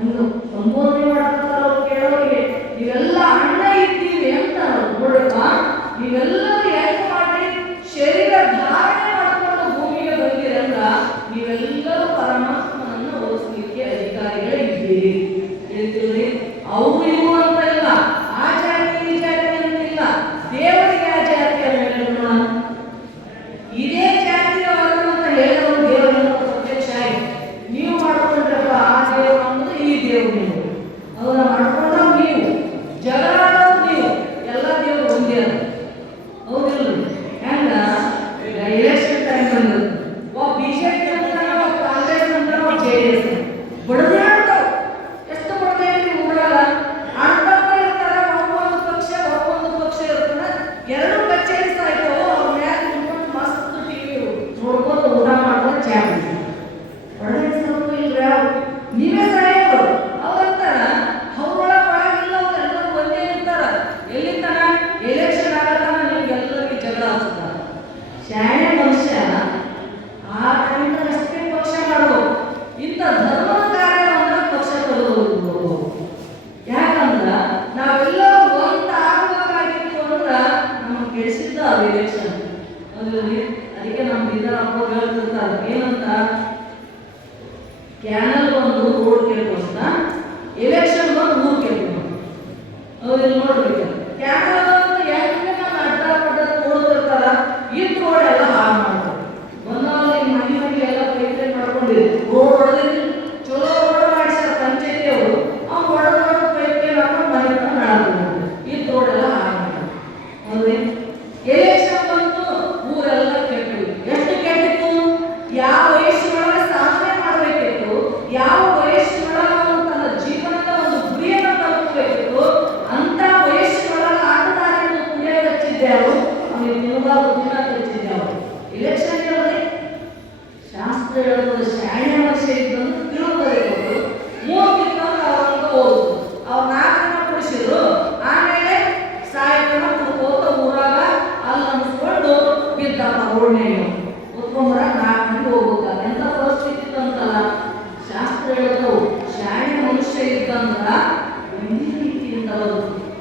ಎಂದು ಸಂಬೋಧನೆ ಮಾಡ್ತಾರೆ. ಅವ್ರು ಕೇಳೋರಿಗೆ ನೀವೆಲ್ಲ ಅಣ್ಣ ಇದ್ದೀವಿ ಅಂತ ನೋಡಪ್ಪ. ನೀವೆಲ್ಲರೂ ಯಾಕೆ ಮಾಡಿ ಶರೀರ ಧಾರಣೆ ಮಾಡ್ಕೊಂಡು ಭೂಮಿಗೆ ಬಂದಿರಲ್ಲ, ನೀವೆಲ್ಲರೂ ಪರಮಾತ್ಮನನ್ನು ಓದಿಸ್ಲಿಕ್ಕೆ ಅಧಿಕಾರಿಗಳೇ ಇದ್ದೀರಿ. ಹೇಳ್ತೀರಿ ಅವರು ಇವು ಅಂತ ಇಲ್ಲ, ಆ ಜಾತಿ ಈ ಜಾತಿ ಅಂತಿಲ್ಲ. ದೇವರಿಗೆ ಆ ಜಾತಿ ಅನ್ನೋಣ, ಇದೇ ಜಾತಿಯವಾದಂತ ಹೇಳೋರು ದೇವರನ್ನು ಪ್ರತ್ಯಕ್ಷ ಆಗಿ ನೀವು ಮಾಡ್ಕೊಂಡ್ರಪ್ಪ ಆ ದೇವರು ಅನ್ನೋದು ಈ ದೇವರು. ನೀವು ಅವನ್ನ ಮಾಡ್ಕೊಂಡ ನೀವು ಜಗಳಾಡೋದು ನೀವು, ಎಲ್ಲ ದೇವರು ಒಂದೇ ಅದ. ಹೌದಿಲ್ಲ? ಹೆಂಗ ಈಗ ಎಲೆಕ್ಷನ್ ಟೈಮ್ ಬಂದದ್ದು ಬಿಜೆಪಿ ಅಂತಾರ, ಕಾಂಗ್ರೆಸ್ ಅಂತಾರ, JDS ಬಡದೇ ಆಡ್ತಾವ. ಎಷ್ಟು ಬಡದೇ ಇರ್ತೀವಿ ಊರಾಗ ಆಡ್ತಾ ಇರ್ತಾರ. ಒಬ್ಬೊಂದು ಪಕ್ಷ ಇರ್ತಾರ, 2 ಕಚೇರಿ ಸಾಯ್ತಾವ. ಅವ್ರ ಮ್ಯಾಲ ನಿಂತ್ಕೊಂಡು ಮಸ್ತ್ ಟಿವಿ ನೋಡ್ಕೊಂಡು ಊಟ ಮಾಡ್ಕೊಂಡು ಚಾ ಒಳ್ಳೆ ಸ್ವಲ್ಪ ಇಲ್ರ ನೀವೇ ಸಾಯೋರು. ಅವ್ರಂತಾರ ಅವ್ರೊಳಗೆ ಒಳಗಿಲ್ಲ, ಅವ್ರೆಲ್ಲರೂ ಒಂದೇ ಇರ್ತಾರ. ಎಲ್ಲಿಂತಾನ ಎಲೆಕ್ಷನ್ ಆಗತ್ತಾನ ನಿಮ್ಗೆಲ್ಲರಿಗೆ ಜಗಳ ಆಗ್ತಾರ. ಶಾಣೆ ಮನುಷ್ಯ ಆ ಟೈಮ್ದಾಗ ಅಷ್ಟೇ ಪಕ್ಷ ಮಾಡ್ಬೋದು. ಇಂಥ ಧರ್ಮದ ಕಾರ್ಯ ಅಂದ್ರೆ ಪಕ್ಷ ತಗೋದು. ಯಾಕಂದ್ರ ನಾವೆಲ್ಲ ಒಂದು ಆಗಬೇಕಾಗಿತ್ತು ಅಂದ್ರ ನಮ್ಗೆ ಕೆಡಿಸಿದ್ದ ಅದು ಎಲೆಕ್ಷನ್. ಅದಕ್ಕೆ ನಮ್ಮ ಬೀದರ್ ಅಪ್ಪ ಹೇಳ್ತಿರ್ತಾರೆ ಏನಂತ, ಕ್ಯಾನಲ್ ಒಂದು ರೋಡ್ ಕೇಳ್ಕೊಂತ, ಎಲೆಕ್ಷನ್ ಒಂದು ಊರು ಕೇಳ್ಕೊಂಡು. ಅವ್ರಿಗೆ ನೋಡ್ಬೇಕು ಕ್ಯಾನಲ್ ಯಾಕೆ ನಾನು ಅಡ್ಡ ಪಡ್ಡ ತೋಡ್ತಿರ್ತಾರ, ಇದ್ ರೋಡ್ ಎಲ್ಲ ಹಾಳು ಮಾಡ್ತಾರೆ. ಒಂದೊಂದು ಮನೆ ಎಲ್ಲ ಪೈಪ್ಲೈ ಮಾಡ್ಕೊಂಡಿದ್ರು, ರೋಡ್ ಹೊಡೆದಿದ್ದು ಚಲೋ ರೋಡ್ ಮಾಡಿಸ್ಯಾರ ಪಂಚಾಯತಿ ಅವರು. ಅವ್ನು ಹೊಡೆದ ಪೈಪ್ಲೈನ್ ಹಾಕೊಂಡು ಮನೆ ಹತ್ರ ಮಾಡ್ತಾರೆ, ಇದ್ ರೋಡ್ ಎಲ್ಲ ಹಾಳು ಮಾಡ್ತಾರೆ. ಹೌದೇ? ಎಲೆಕ್ಷನ್ ಬಂತು, ಊರೆಲ್ಲ ಕೆಟ್ಟು. ಎಷ್ಟು ಕೆಟ್ಟಿತ್ತು? ಯಾವ ವಯಸ್ಸಿನೊಳಗೆ ಸಾಧನೆ ಮಾಡಬೇಕಿತ್ತು, ಯಾವ ವಯಸ್ಸಿನೊಳಗೆ ಅವನು ತನ್ನ ಜೀವನದ ಒಂದು ಗುರಿಯನ್ನು ತಲುಪಬೇಕಿತ್ತು, ಅಂತ ವಯಸ್ಸಿನೊಳಗೆ ಆಟದಾರಿಯನ್ನು ಕುಡಿಯೋಕೆ ಹಚ್ಚಿದ್ಯಾರು, ಅವನಿಗೆ ತಿನ್ನುವಾಗ ದಿನ ಹಚ್ಚಿದ್ಯಾರು. ಎಲೆಕ್ಷನ್ ಹೇಳೋದೆ ಶಾಸ್ತ್ರ ಹೇಳೋದು ಶಾಣೆ ವರ್ಷ ಇದ್ದಂದು ತಿಳ್ಕೋಬೇಕು. 3 ತಿಂಗಳು ಅವ್ರಂತ ಓದು ಅವ್ರು 4 ದಿನ ಕುಡಿಸಿದ್ರು. ಆಮೇಲೆ ಸಾಯಂಕಾಲ ಕುಡ್ಕೋತ ಊರಾಗ ಅಲ್ಲಿ ಅನ್ಸ್ಕೊಂಡು ಬಿದ್ದ ರೋಡ್ನೇನು ಉತ್ಕೊಂಡ್ರ 4 ಮಂದಿ ಹೋಗ್ಬೇಕ. ಎಂತ ಪರಿಸ್ಥಿತಿ ಇತ್ತಂತಲ್ಲ. ಶಾಸ್ತ್ರ ಹೇಳೋದು ಶಾಣೆ ಮನುಷ್ಯ ಇದ್ದಂದ್ರ ಒಂದೇ ರೀತಿಯಿಂದ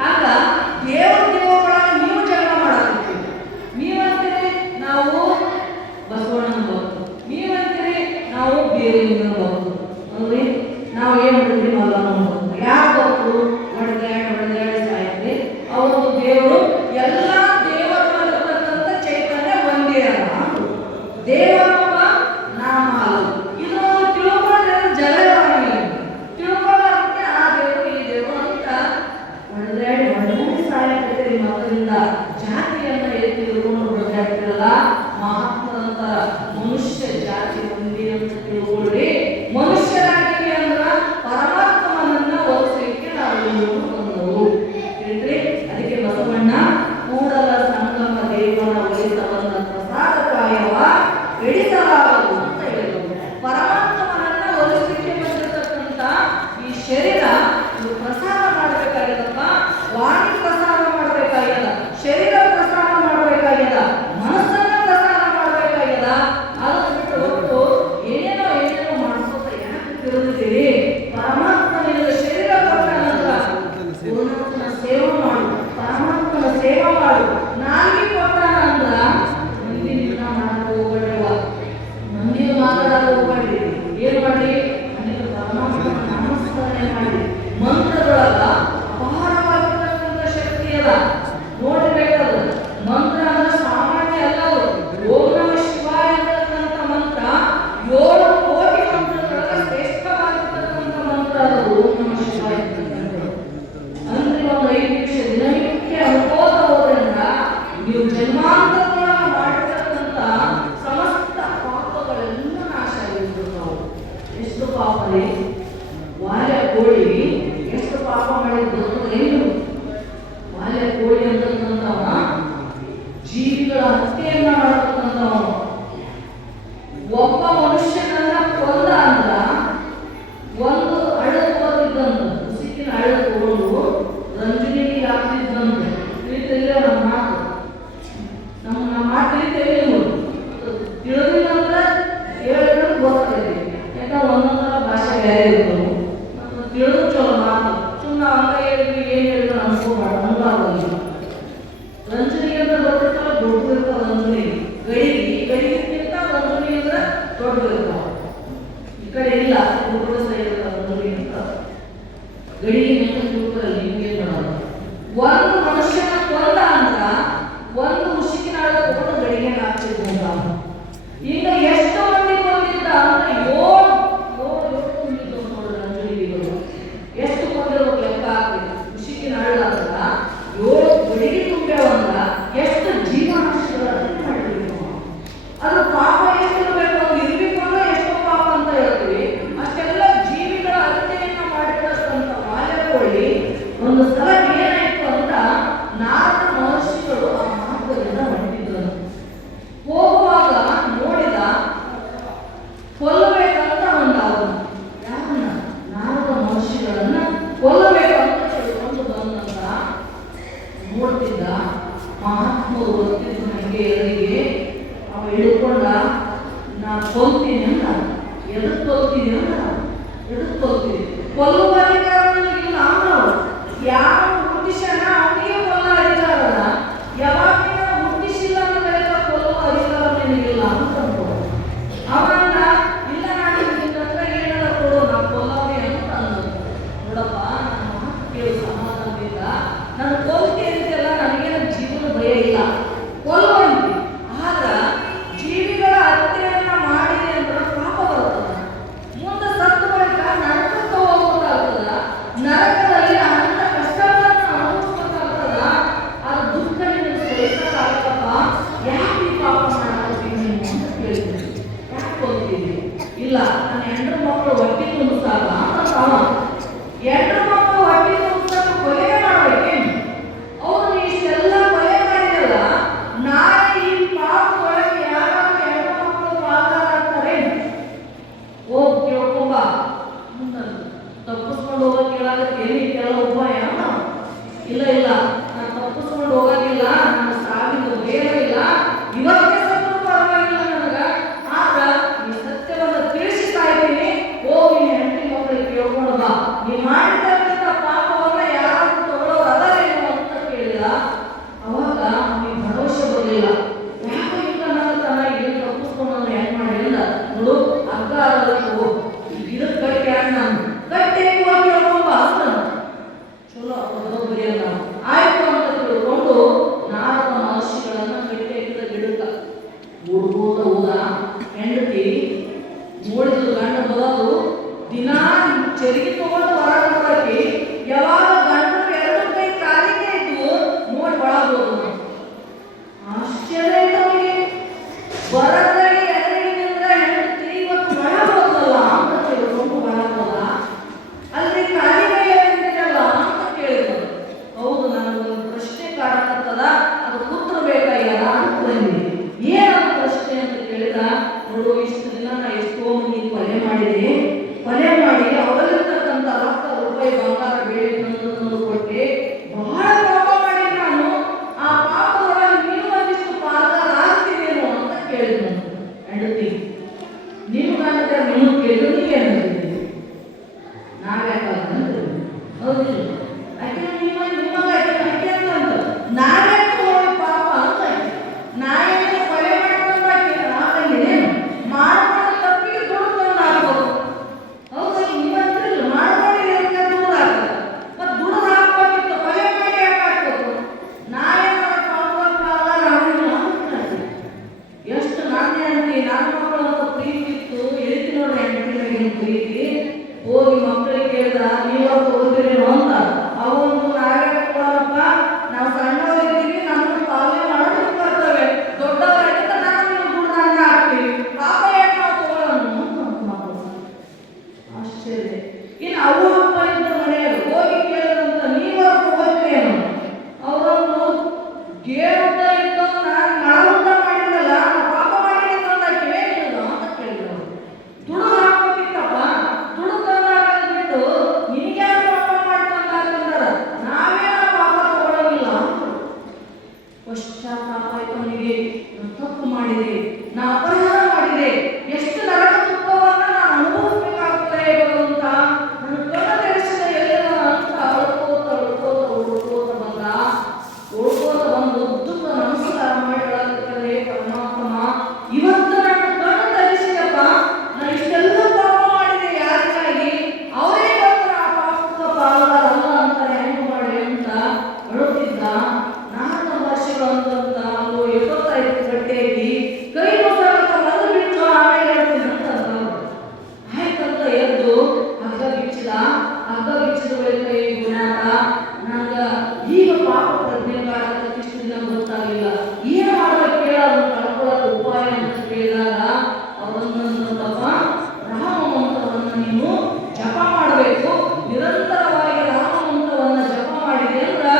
ಹಂಗ ದೇವರುಗಳಾಗ ನೀವು ಜಗಳ ಜನ್ಮಾಂತರದೊಳಗೆ ಮಾಡಿರ್ತಕ್ಕಂಥ ಸಮಸ್ತ ಪಾಪಗಳೆಲ್ಲ ನಾಶ ಆಗಿಬಿಡ್ತಾವು. ಎಷ್ಟು ಪಾಪ ರೀ! ವಾಲೆ ಕೋಳಿ ಎಷ್ಟು ಪಾಪ ಮಾಡಿದ್ದು ಏನು? ವಾಲೆ ಕೋಳಿ ಅಂತಕ್ಕಂಥವ ಜೀವಿಗಳ ಹತ್ಯೆಯನ್ನ ಮಾಡತಕ್ಕಂಥವನು. ಒಬ್ಬ ಮನುಷ್ಯನನ್ನ ಕೊಂದ ಅಂದ್ರ ಒಂದು ಹಳ್ಳ ತಗೋತಿದ್ದಂತ, ಉಸಿಕಿನ ಹಳ್ಳ ತಗೊಂಡು ರಂಜನಿಗೆ ಹಾಕ್ತಿದ್ದಂತೆ. ತಿಳಿತಿಲ್ಲ ನಮ್ಮ ಮಾತು, ನಮ್ಮ ಮಾತು ತಿಳಿತೇವೆ. ತಿಳಿದಿಲ್ಲ ಅಂದ್ರೆ ಹೇಳಿದ್ರೆ ಗೊತ್ತಾಗ್ತದೆ. ಯಾಕಂದ್ರೆ ಒಂದೊಂದರ ಭಾಷೆ ಬೇರೆ ಇರ್ತವೆ. ತಿಳಿದು ಚಲೋ ಮಾತು, ಸುಮ್ಮನೆ ಅಂತ ಹೇಳಿದ್ವಿ ಏನು ಹೇಳಿದ್ರು ಅನ್ಕೋಬಾರ್ದು, ಅನುಭವ. ರಂಜನಿಗೆ ಅಂದ್ರೆ ದೊಡ್ಡಿರ್ತಾವ, ದೊಡ್ಡದಿರ್ತಾವ. ರಂಜನಿ ಗಡಿಗಿಂತ ರಂಜನಿ ಅಂದ್ರೆ ದೊಡ್ಡದಿರ್ತಾವ. ಈ ಕಡೆ ಇಲ್ಲ, ದೊಡ್ಡ ಸೈಡ್ ಇರ್ತಾವ ರಂಜನಿ ಅಂತ. ಗಡಿಗೆ ಮೇಲೆ ತಿಳ್ಕೊಳ್ಳಿ. ನಿಮ್ಗೆ ಮಾಡೋದು ಒಂದು ಮನುಷ್ಯನ ಕೊಂದ ಅಂದ್ರ ಒಂದು ಮುಸುಕಿನ ಆಳ ತಗೊಂಡು ಗಡಿಗೆ ಹಾಕ್ತಿದ್ದಂತ. ಈಗ ಎಷ್ಟು ಮಂದಿ ಕೊಂದಿದ್ದ ಅಂದ್ರೆ ಏಳು ಕೊಂದಿದ್ದು ನೋಡ್ರಿ ರಂಜನಿಗಳು. ಎಷ್ಟು ಕೊಂದಿರ್ಬೇಕು ಲೆಕ್ಕ ಹಾಕ್ಬೇಕು. ಮುಸುಕಿನ ಆಳ ಅಂದ್ರ 7 ಗಡಿಗೆ ತುಂಬ್ಯಾವಂದ್ರ ಎಷ್ಟು ಜೀವನಾಂಶಗಳನ್ನು ಮಾಡಿರ್ಬೇಕು. ಅದು ಪಾಪ ಎಷ್ಟಿರ್ಬೇಕು, ಅದು ಇರ್ಬೇಕಂದ್ರೆ ಎಷ್ಟು ಪಾಪ ಅಂತ ಹೇಳ್ತೀವಿ. ಅಷ್ಟೆಲ್ಲ ಜೀವಿಗಳ ಹತ್ಯೆಯನ್ನ ಮಾಡಿರ್ತಕ್ಕಂಥ ವಾಲೆಕೋಳಿ ಒಂದು ಸಲ ಏನಾಯ್ತು ಅಂತ ನಾಲ್ಕು ಮಹರ್ಷಿಗಳು ಆ ಮಾರ್ಗದಿಂದ ಹೊರಟಿದ್ರು. ಹೋಗುವಾಗ ನೋಡಿದ ಕೊಲ್ಲಬೇಕಂತ ಅವನು ಯಾರನ್ನ ನಾಲ್ಕು ಮಹರ್ಷಿಗಳನ್ನ ಕೊಲ್ಲಬೇಕಂತ ತಿಳ್ಕೊಂಡು ಬಂದಂತ ನೋಡ್ತಿದ್ದ. ಮಹಾತ್ಮರು ಗೊತ್ತಿದ್ದು ನನಗೆ ಎದುರಿಗೆ ಅವ ಹಿಡ್ಕೊಂಡ. ನಾ ಕೊಲ್ತೀನಿ ಅಂತ. ಎದಕ್ಕೆ ಕೊಲ್ತೀನಿ ಅಂತ? ಎದಕ್ಕೆ ಕೊಲ್ತೀನಿ? ಕೊಲ್ಲುವ ಅಧಿಕಾರಗಳಿಲ್ಲ ಅನ್ನೋರು. ಯಾವ ಹುಟ್ಟಿಸನ ಅವನಿಗೆ ಕೊಲ್ಲ ಅಧಿಕಾರನ. ಯಾವಾಗ ಹುಟ್ಟಿಸಿಲ್ಲ ಅಂದ್ರೆ ಕೊಲ್ಲುವ ಅಧಿಕಾರ ನಿನಗಿಲ್ಲ ಅಂತ ಅನ್ಕೋದು. ಅವನ್ನ ಇಲ್ಲ ನಾನು ನಿನ್ನತ್ರ ಏನಾರ ಕೊಡು, ನಾ ಕೊಲ್ಲವೇ ಅಂತ ಅನ್ನೋದು. ನೋಡಪ್ಪ, ನನ್ನ ಮಾತು ಕೇಳಿ ಸಮಾಧಾನದಿಂದ ನಾನು ಕೊಲ್ತಿ ಅಂತೆಲ್ಲ ನನಗೇನು ಜೀವನ ಭಯ ಇಲ್ಲ, ಕೊಲ್ಲುವಂತಿ. ಆದ್ರ ಜೀವಿಗಳ ಹತ್ಯೆಯನ್ನ ಮಾಡಿದೆ ಅಂದ್ರೆ ಪಾಪ ಬರ್ತದ. ಮುಂದೆ ಸತ್ತು ಬಳಿಕ ನರಕಕ್ಕೆ ಹೋಗ್ಬೇಕಾಗ್ತದ. ನರಕದಲ್ಲಿ ಅನಂತ ಕಷ್ಟಗಳನ್ನು ಅನುಭವಿಸ್ಬೇಕಾಗ್ತದ. ಅದು ದುಃಖ ನಿನಗೆ ಸಹಿಸಕ್ಕಾಗತ್ತಪ್ಪ. ಯಾಕೆ ಈ ಪಾಪ ಮಾಡಾಕತ್ತೀನಿ ನೀನು ಅಂತ ಕೇಳ್ತೀನಿ. ಯಾಕೆ ಕೊಲ್ತೀನಿ? ಇಲ್ಲ, ನನ್ನ ಹೆಂಡ್ರ ಮಕ್ಕಳು ಹೊಟ್ಟೆ ತುಂಬಿಸಾಗ ಅಂತ ಅವ. ಹೆಂಡ್ರ ಮಕ್ಕಳು ಹೊಟ್ಟೆ ತುಂಬಿಸಾಕ ಕೊಲೆ ಮಾಡ್ಬೇಕೇನು? ಅವ್ರು ಇಷ್ಟೆಲ್ಲ ಕೊಲೆ ಮಾಡಿದಲ್ಲ, ನಾಳೆ ಈ ಪಾಪ ಒಳಗೆ ಯಾರಾದ್ರೂ ಹೆಣ್ಣು ಮಕ್ಕಳು ಪಾಲ್ಗಾರಾಗ್ತಾರೆ? ಹೋಗಿ ಕೇಳ್ಕೊಂಬ. ತಪ್ಪಿಸ್ಕೊಂಡು ಹೋಗಕ್ಕೆ ಹೇಳಾಗತ್ತೆ ಎಲ್ಲಿ ಕೆಲ ಉಪಾಯ? ಇಲ್ಲ ಇಲ್ಲ, ನಾನು ತಪ್ಪಿಸ್ಕೊಂಡು ಹೋಗಂಗಿಲ್ಲ, ನಾನು ಸಾವಿಂದು ಬೇರೆ ಇಲ್ಲ, ಇವತ್ತೇ ಸತ್ತು ಪರವಾಗಿಲ್ಲ ನನಗ. ಆದ್ರ ಈ ಸತ್ಯವನ್ನು ತಿಳಿಸಿ ಸಾಯ್ತೀನಿ. ಹೋಗಿ ಹೆಂಡತಿ ಮಕ್ಕಳಿಗೆ ಕೇಳ್ಕೊಂಡು ಬಾ. ನೀ ಮಾಡಿರ್ತಕ್ಕಂಥ ಪಾಪ ಆಯ್ತು ಅವನಿಗೆ, ನಾನು ತಪ್ಪು ಮಾಡಿದೆ, ನಾ ಅಪರಾಧ ಮಾಡಿದೆ, ಎಷ್ಟು ನರಕ ದುಃಖವನ್ನ ನಾನು ಅನುಭವಿಸಬೇಕಾಗ್ತದೆ ಭಗವಂತ, ನನ್ನ ಕಣ್ಣ ತೆರೆಸಿದ ಎಲ್ಲ ಅಂತ ಅಳ್ಕೋತ ಬಂದು ಉದ್ದುತ್ತ ನಮಸ್ಕಾರ ಮಾಡಿ ಹೇಳಾಗ್ತಾರೆ, ಪರಮಾತ್ಮ ಇವತ್ತು ನನ್ನ ಕಣ್ಣು ತೆರೆಸಿದಪ್ಪ, ನಾನು ಇಷ್ಟೆಲ್ಲ ಪಾಪ ಮಾಡಿದೆ ಯಾರಿಗಾಗಿ, ಅವರೇ ಬಂದ್ರೆ ಆ ಪಾಪದ ಪಾಲುಗಾರಲ್ಲ ಅಂತಾರೆ, ಹೆಂಗು ಮಾಡಿ ಅಂತ ಅಳುತ್ತಿದ್ದ. 4 ವರ್ಷಗಳಂತ ಅಲ್ಲೋ 75 ಗಂಟೆಯಾಗಿ ಕೈ ಮುಸಾಕ ಬಂದು ಬಿಟ್ಟು ಆಮೇಲೆ ಹೇಳ್ತೀನಿ ಅಂತ ಆಯ್ತಂತ ಎದ್ದು ಹಗ್ಗ ಬಿಚ್ಚಿದ. ಹಗ್ಗ ಬಿಚ್ಚಿದ ಬಳಿಕ ಈ ಗುಣಾತ ನಂಗ ಈಗ ಪಾಪ ಪ್ರಜ್ಞೆಗಾರಕ್ಕೆ ಇಷ್ಟು ದಿನ ಗೊತ್ತಾಗಿಲ್ಲ, ಏನು ಮಾಡ್ಬೇಕು ಕೇಳ ಅದನ್ನು ಕಳ್ಕೊಳ್ಳೋಕೆ ಉಪಾಯ ಅಂತ ಕೇಳಿದಾಗ ಅವರನ್ನಪ್ಪ ರಾಮ ಮಂತ್ರವನ್ನು ನೀನು ಜಪ ಮಾಡಬೇಕು, ನಿರಂತರವಾಗಿ ರಾಮ ಮಂತ್ರವನ್ನು ಜಪ ಮಾಡಿದೆ ಅಂದ್ರೆ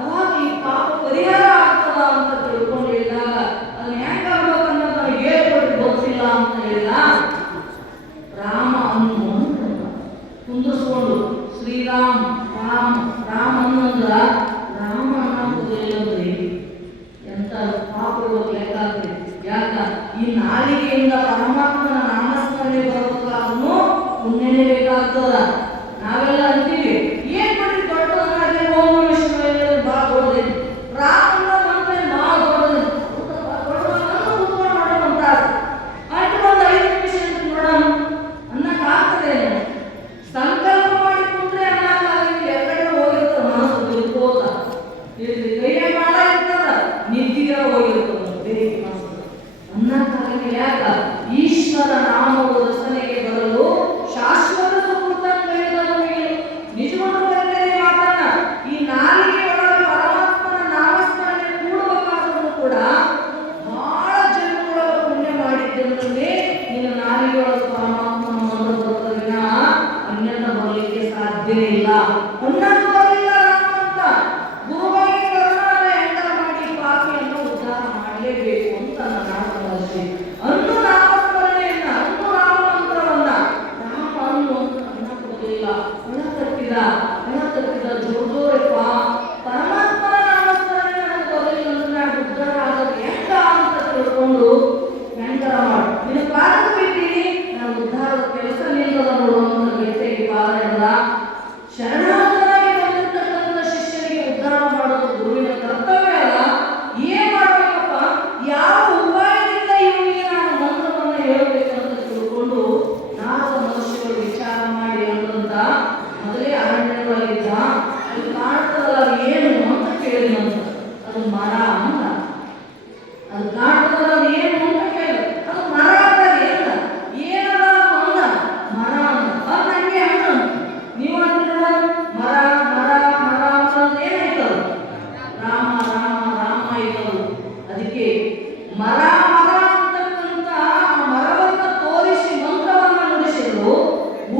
ಅವಾಗ ಈ ಪಾಪ ಪರಿಹಾರ ಆಗ್ತದ ಅಂತ ತಿಳ್ಕೊಂಡು ಹೇಳಿದಾಗ ಅದನ್ನ ಹೆಂಗ ಆಗ್ಬೇಕಂತ ನನಗೆ ಹೇಳ್ಕೊಟ್ಟು ಗೊತ್ತಿಲ್ಲ ಅಂತ ಹೇಳಿದ. ರಾಮ ಅನ್ನು ಕುಂದಿಸ್ಕೊಂಡು ಶ್ರೀರಾಮ್ ರಾಮ್ ರಾಮ ಅನ್ನಂದ್ರ ರಾಮ ಅನ್ನೋದ್ರಿ ಎಂತ ಪಾಪಗಳು ಲೆಕ್ಕ ಆಗ್ತದೆ. ಯಾಕ ಈ ನಾಲಿಗೆಯಿಂದ ಪರಮಾತ್ಮನ ನಾಮಸ್ಮರಣೆ ಬರಬೇಕಾದ್ರೂ ಪುಣ್ಯನೇ ಬೇಕಾಗ್ತದ. ನಾವೆಲ್ಲ ಅಂತೀವಿ ಏನ್ ಮಾಡಿ ದೊಡ್ಡದಾದ್ರೆ ಓಂ ನಮಃ ಶಿವಾಯ ಭಾಳ ದೊಡ್ಡದೆ, ರಾಮನ ಮಂತ್ರ ಭಾಳ ದೊಡ್ಡದು ಕುತ್ಕೊಂಡು ಮಾಡೋಣಂತ ಆಯ್ತು, ಒಂದು 5 ನಿಮಿಷ ನೋಡೋಣ ಅನ್ನಕ್ ಆಗ್ತದೆ. ಸಂಕಲ್ಪ ಮಾಡಿ ಕುಂತ್ರೆ ಅನ್ನಕ್ಕಾಗಲಿ, ಎರಗಡೆ ಹೋಗಿರ್ತದೆ ಮನಸ್ಸು ತಿಳ್ಕೋತ, ಕೈಯಾಗ ಮಾಡ ಇರ್ತದ ನಿದ್ದಿಗೆ ಹೋಗಿರ್ತದ ಬೇರೆ ಮನಸ್ಸು ಅನ್ನಕ್ಕಾಗಲಿ. ಯಾಕ ಈಶ್ವರ ನಾಮದ ರಸನೆಗೆ ಬರಲು ಶಾಶ್ವತ ಸುಕೃತ ನಿಜವಾದ ಬರೆದರೆ ಮಾತನ್ನ ಈ ನಾಲಿಗೆ ಒಳಗೆ ಪರಮಾತ್ಮನ ನಾಮಸ್ಮರಣೆ ಕೂಡಬೇಕಾದ್ರೂ ಕೂಡ ಬಹಳ ಜನ್ಮಗಳ ಪುಣ್ಯ ಮಾಡಿದ್ದಂದ್ರೆ ನಿನ್ನ ನಾಲಿಗೆ ಒಳಗೆ ಪರಮಾತ್ಮನ ಮಂತ್ರ ಬರ್ತದೆ ವಿನಃ ಅನ್ಯತ ಬರಲಿಕ್ಕೆ ಸಾಧ್ಯವೇ ಇಲ್ಲ. ಉನ್ನತ ಬರಲಿಲ್ಲ ಅಂತ ಗುರುವಾಗಿ ಕರುಣಾನ ಎಂಟರ ಮಾಡಿ ಪಾಪಿಯನ್ನು ಉದ್ಧಾರ ಮಾಡಲೇಬೇಕು ಅಂತ ನನ್ನ ಆಶೆ. ಅಂದು ನಾಮಸ್ಮರಣೆಯನ್ನ ಅಂದು ರಾಮ ಮಂತ್ರವನ್ನ ರಾಮ ಅನ್ನು ಅನ್ನಕ್ಕೋದಿಲ್ಲ, ಹೆಣ ತಟ್ಟಿದ ಜೋರಪ್ಪ ಪರಮಾತ್ಮನ ನಾಮಸ್ಮರಣೆ ನನಗೆ ಬರಲಿಲ್ಲ ಅಂದ್ರೆ ನಾನು ಉದ್ಧಾರ ಆಗೋದು ಹೆಂಗ ಅಂತ ತಿಳ್ಕೊಂಡು ಹೆಂಗರ ಮಾಡಿ ನಿನ್ನ ಪಾದಕ ಬಿಟ್ಟಿನಿ, ನಾನು ಉದ್ಧಾರದ ಕೆಲಸ ನಿಲ್ಲದ ನೋಡುವಂತ ವ್ಯಕ್ತಿಗೆ ಪಾಲನೆಲ್ಲ ಶರಣಾಗತನಾಗಿ ಬಂದಿರ್ತಕ್ಕಂಥ ಶಿಷ್ಯನಿಗೆ ಉದ್ಧಾರ ಮಾಡೋದು ಗುರುವಿನ ಕರ್ತವ್ಯ ಅಲ್ಲ. ಏನ್ ಮಾಡ್ಬೇಕಪ್ಪ, ಯಾವ ಉಪಾಯದಿಂದ ಇವನಿಗೆ ನಾನು ಮಂತ್ರವನ್ನು ಹೇಳಬೇಕಂತ ತಿಳ್ಕೊಂಡು 4 ಮನುಷ್ಯರು ವಿಚಾರ ಮಾಡಿ ಅಂತ ಮೊದಲೇ ಅರಣ್ಯದೊಳಗಿದ್ದ. ಅದು ಕಾಣ್ತದಲ್ಲ ಅದು ಏನು ಅಂತ ಕೇಳಿದಂತ, ಅದು ಮರ ಅಂತ. ಅದು ಕಾಣ್ತದಲ್ಲ ಅದು ಏನು ಅಂತ ಕೇಳಿದ, ಅದು ಮರ ಅಂತ ಏನದ ಅಂದ, ಮರ ಅಂತ. ಅದು ನಂಗೆ ಹಣ್ಣು ನೀವು ಅಂತಿರ ಮರ ಮರ ಮರ ಅಂತ ಏನಾಯ್ತದ ರಾಮ ರಾಮ ರಾಮ ಆಯ್ತದು. ಅದಕ್ಕೆ ಮರ ಮರ ಅಂತಕ್ಕಂಥ ಮರವನ್ನ ತೋರಿಸಿ ಮಂತ್ರವನ್ನ ನುಡಿಸಿದ್ರು.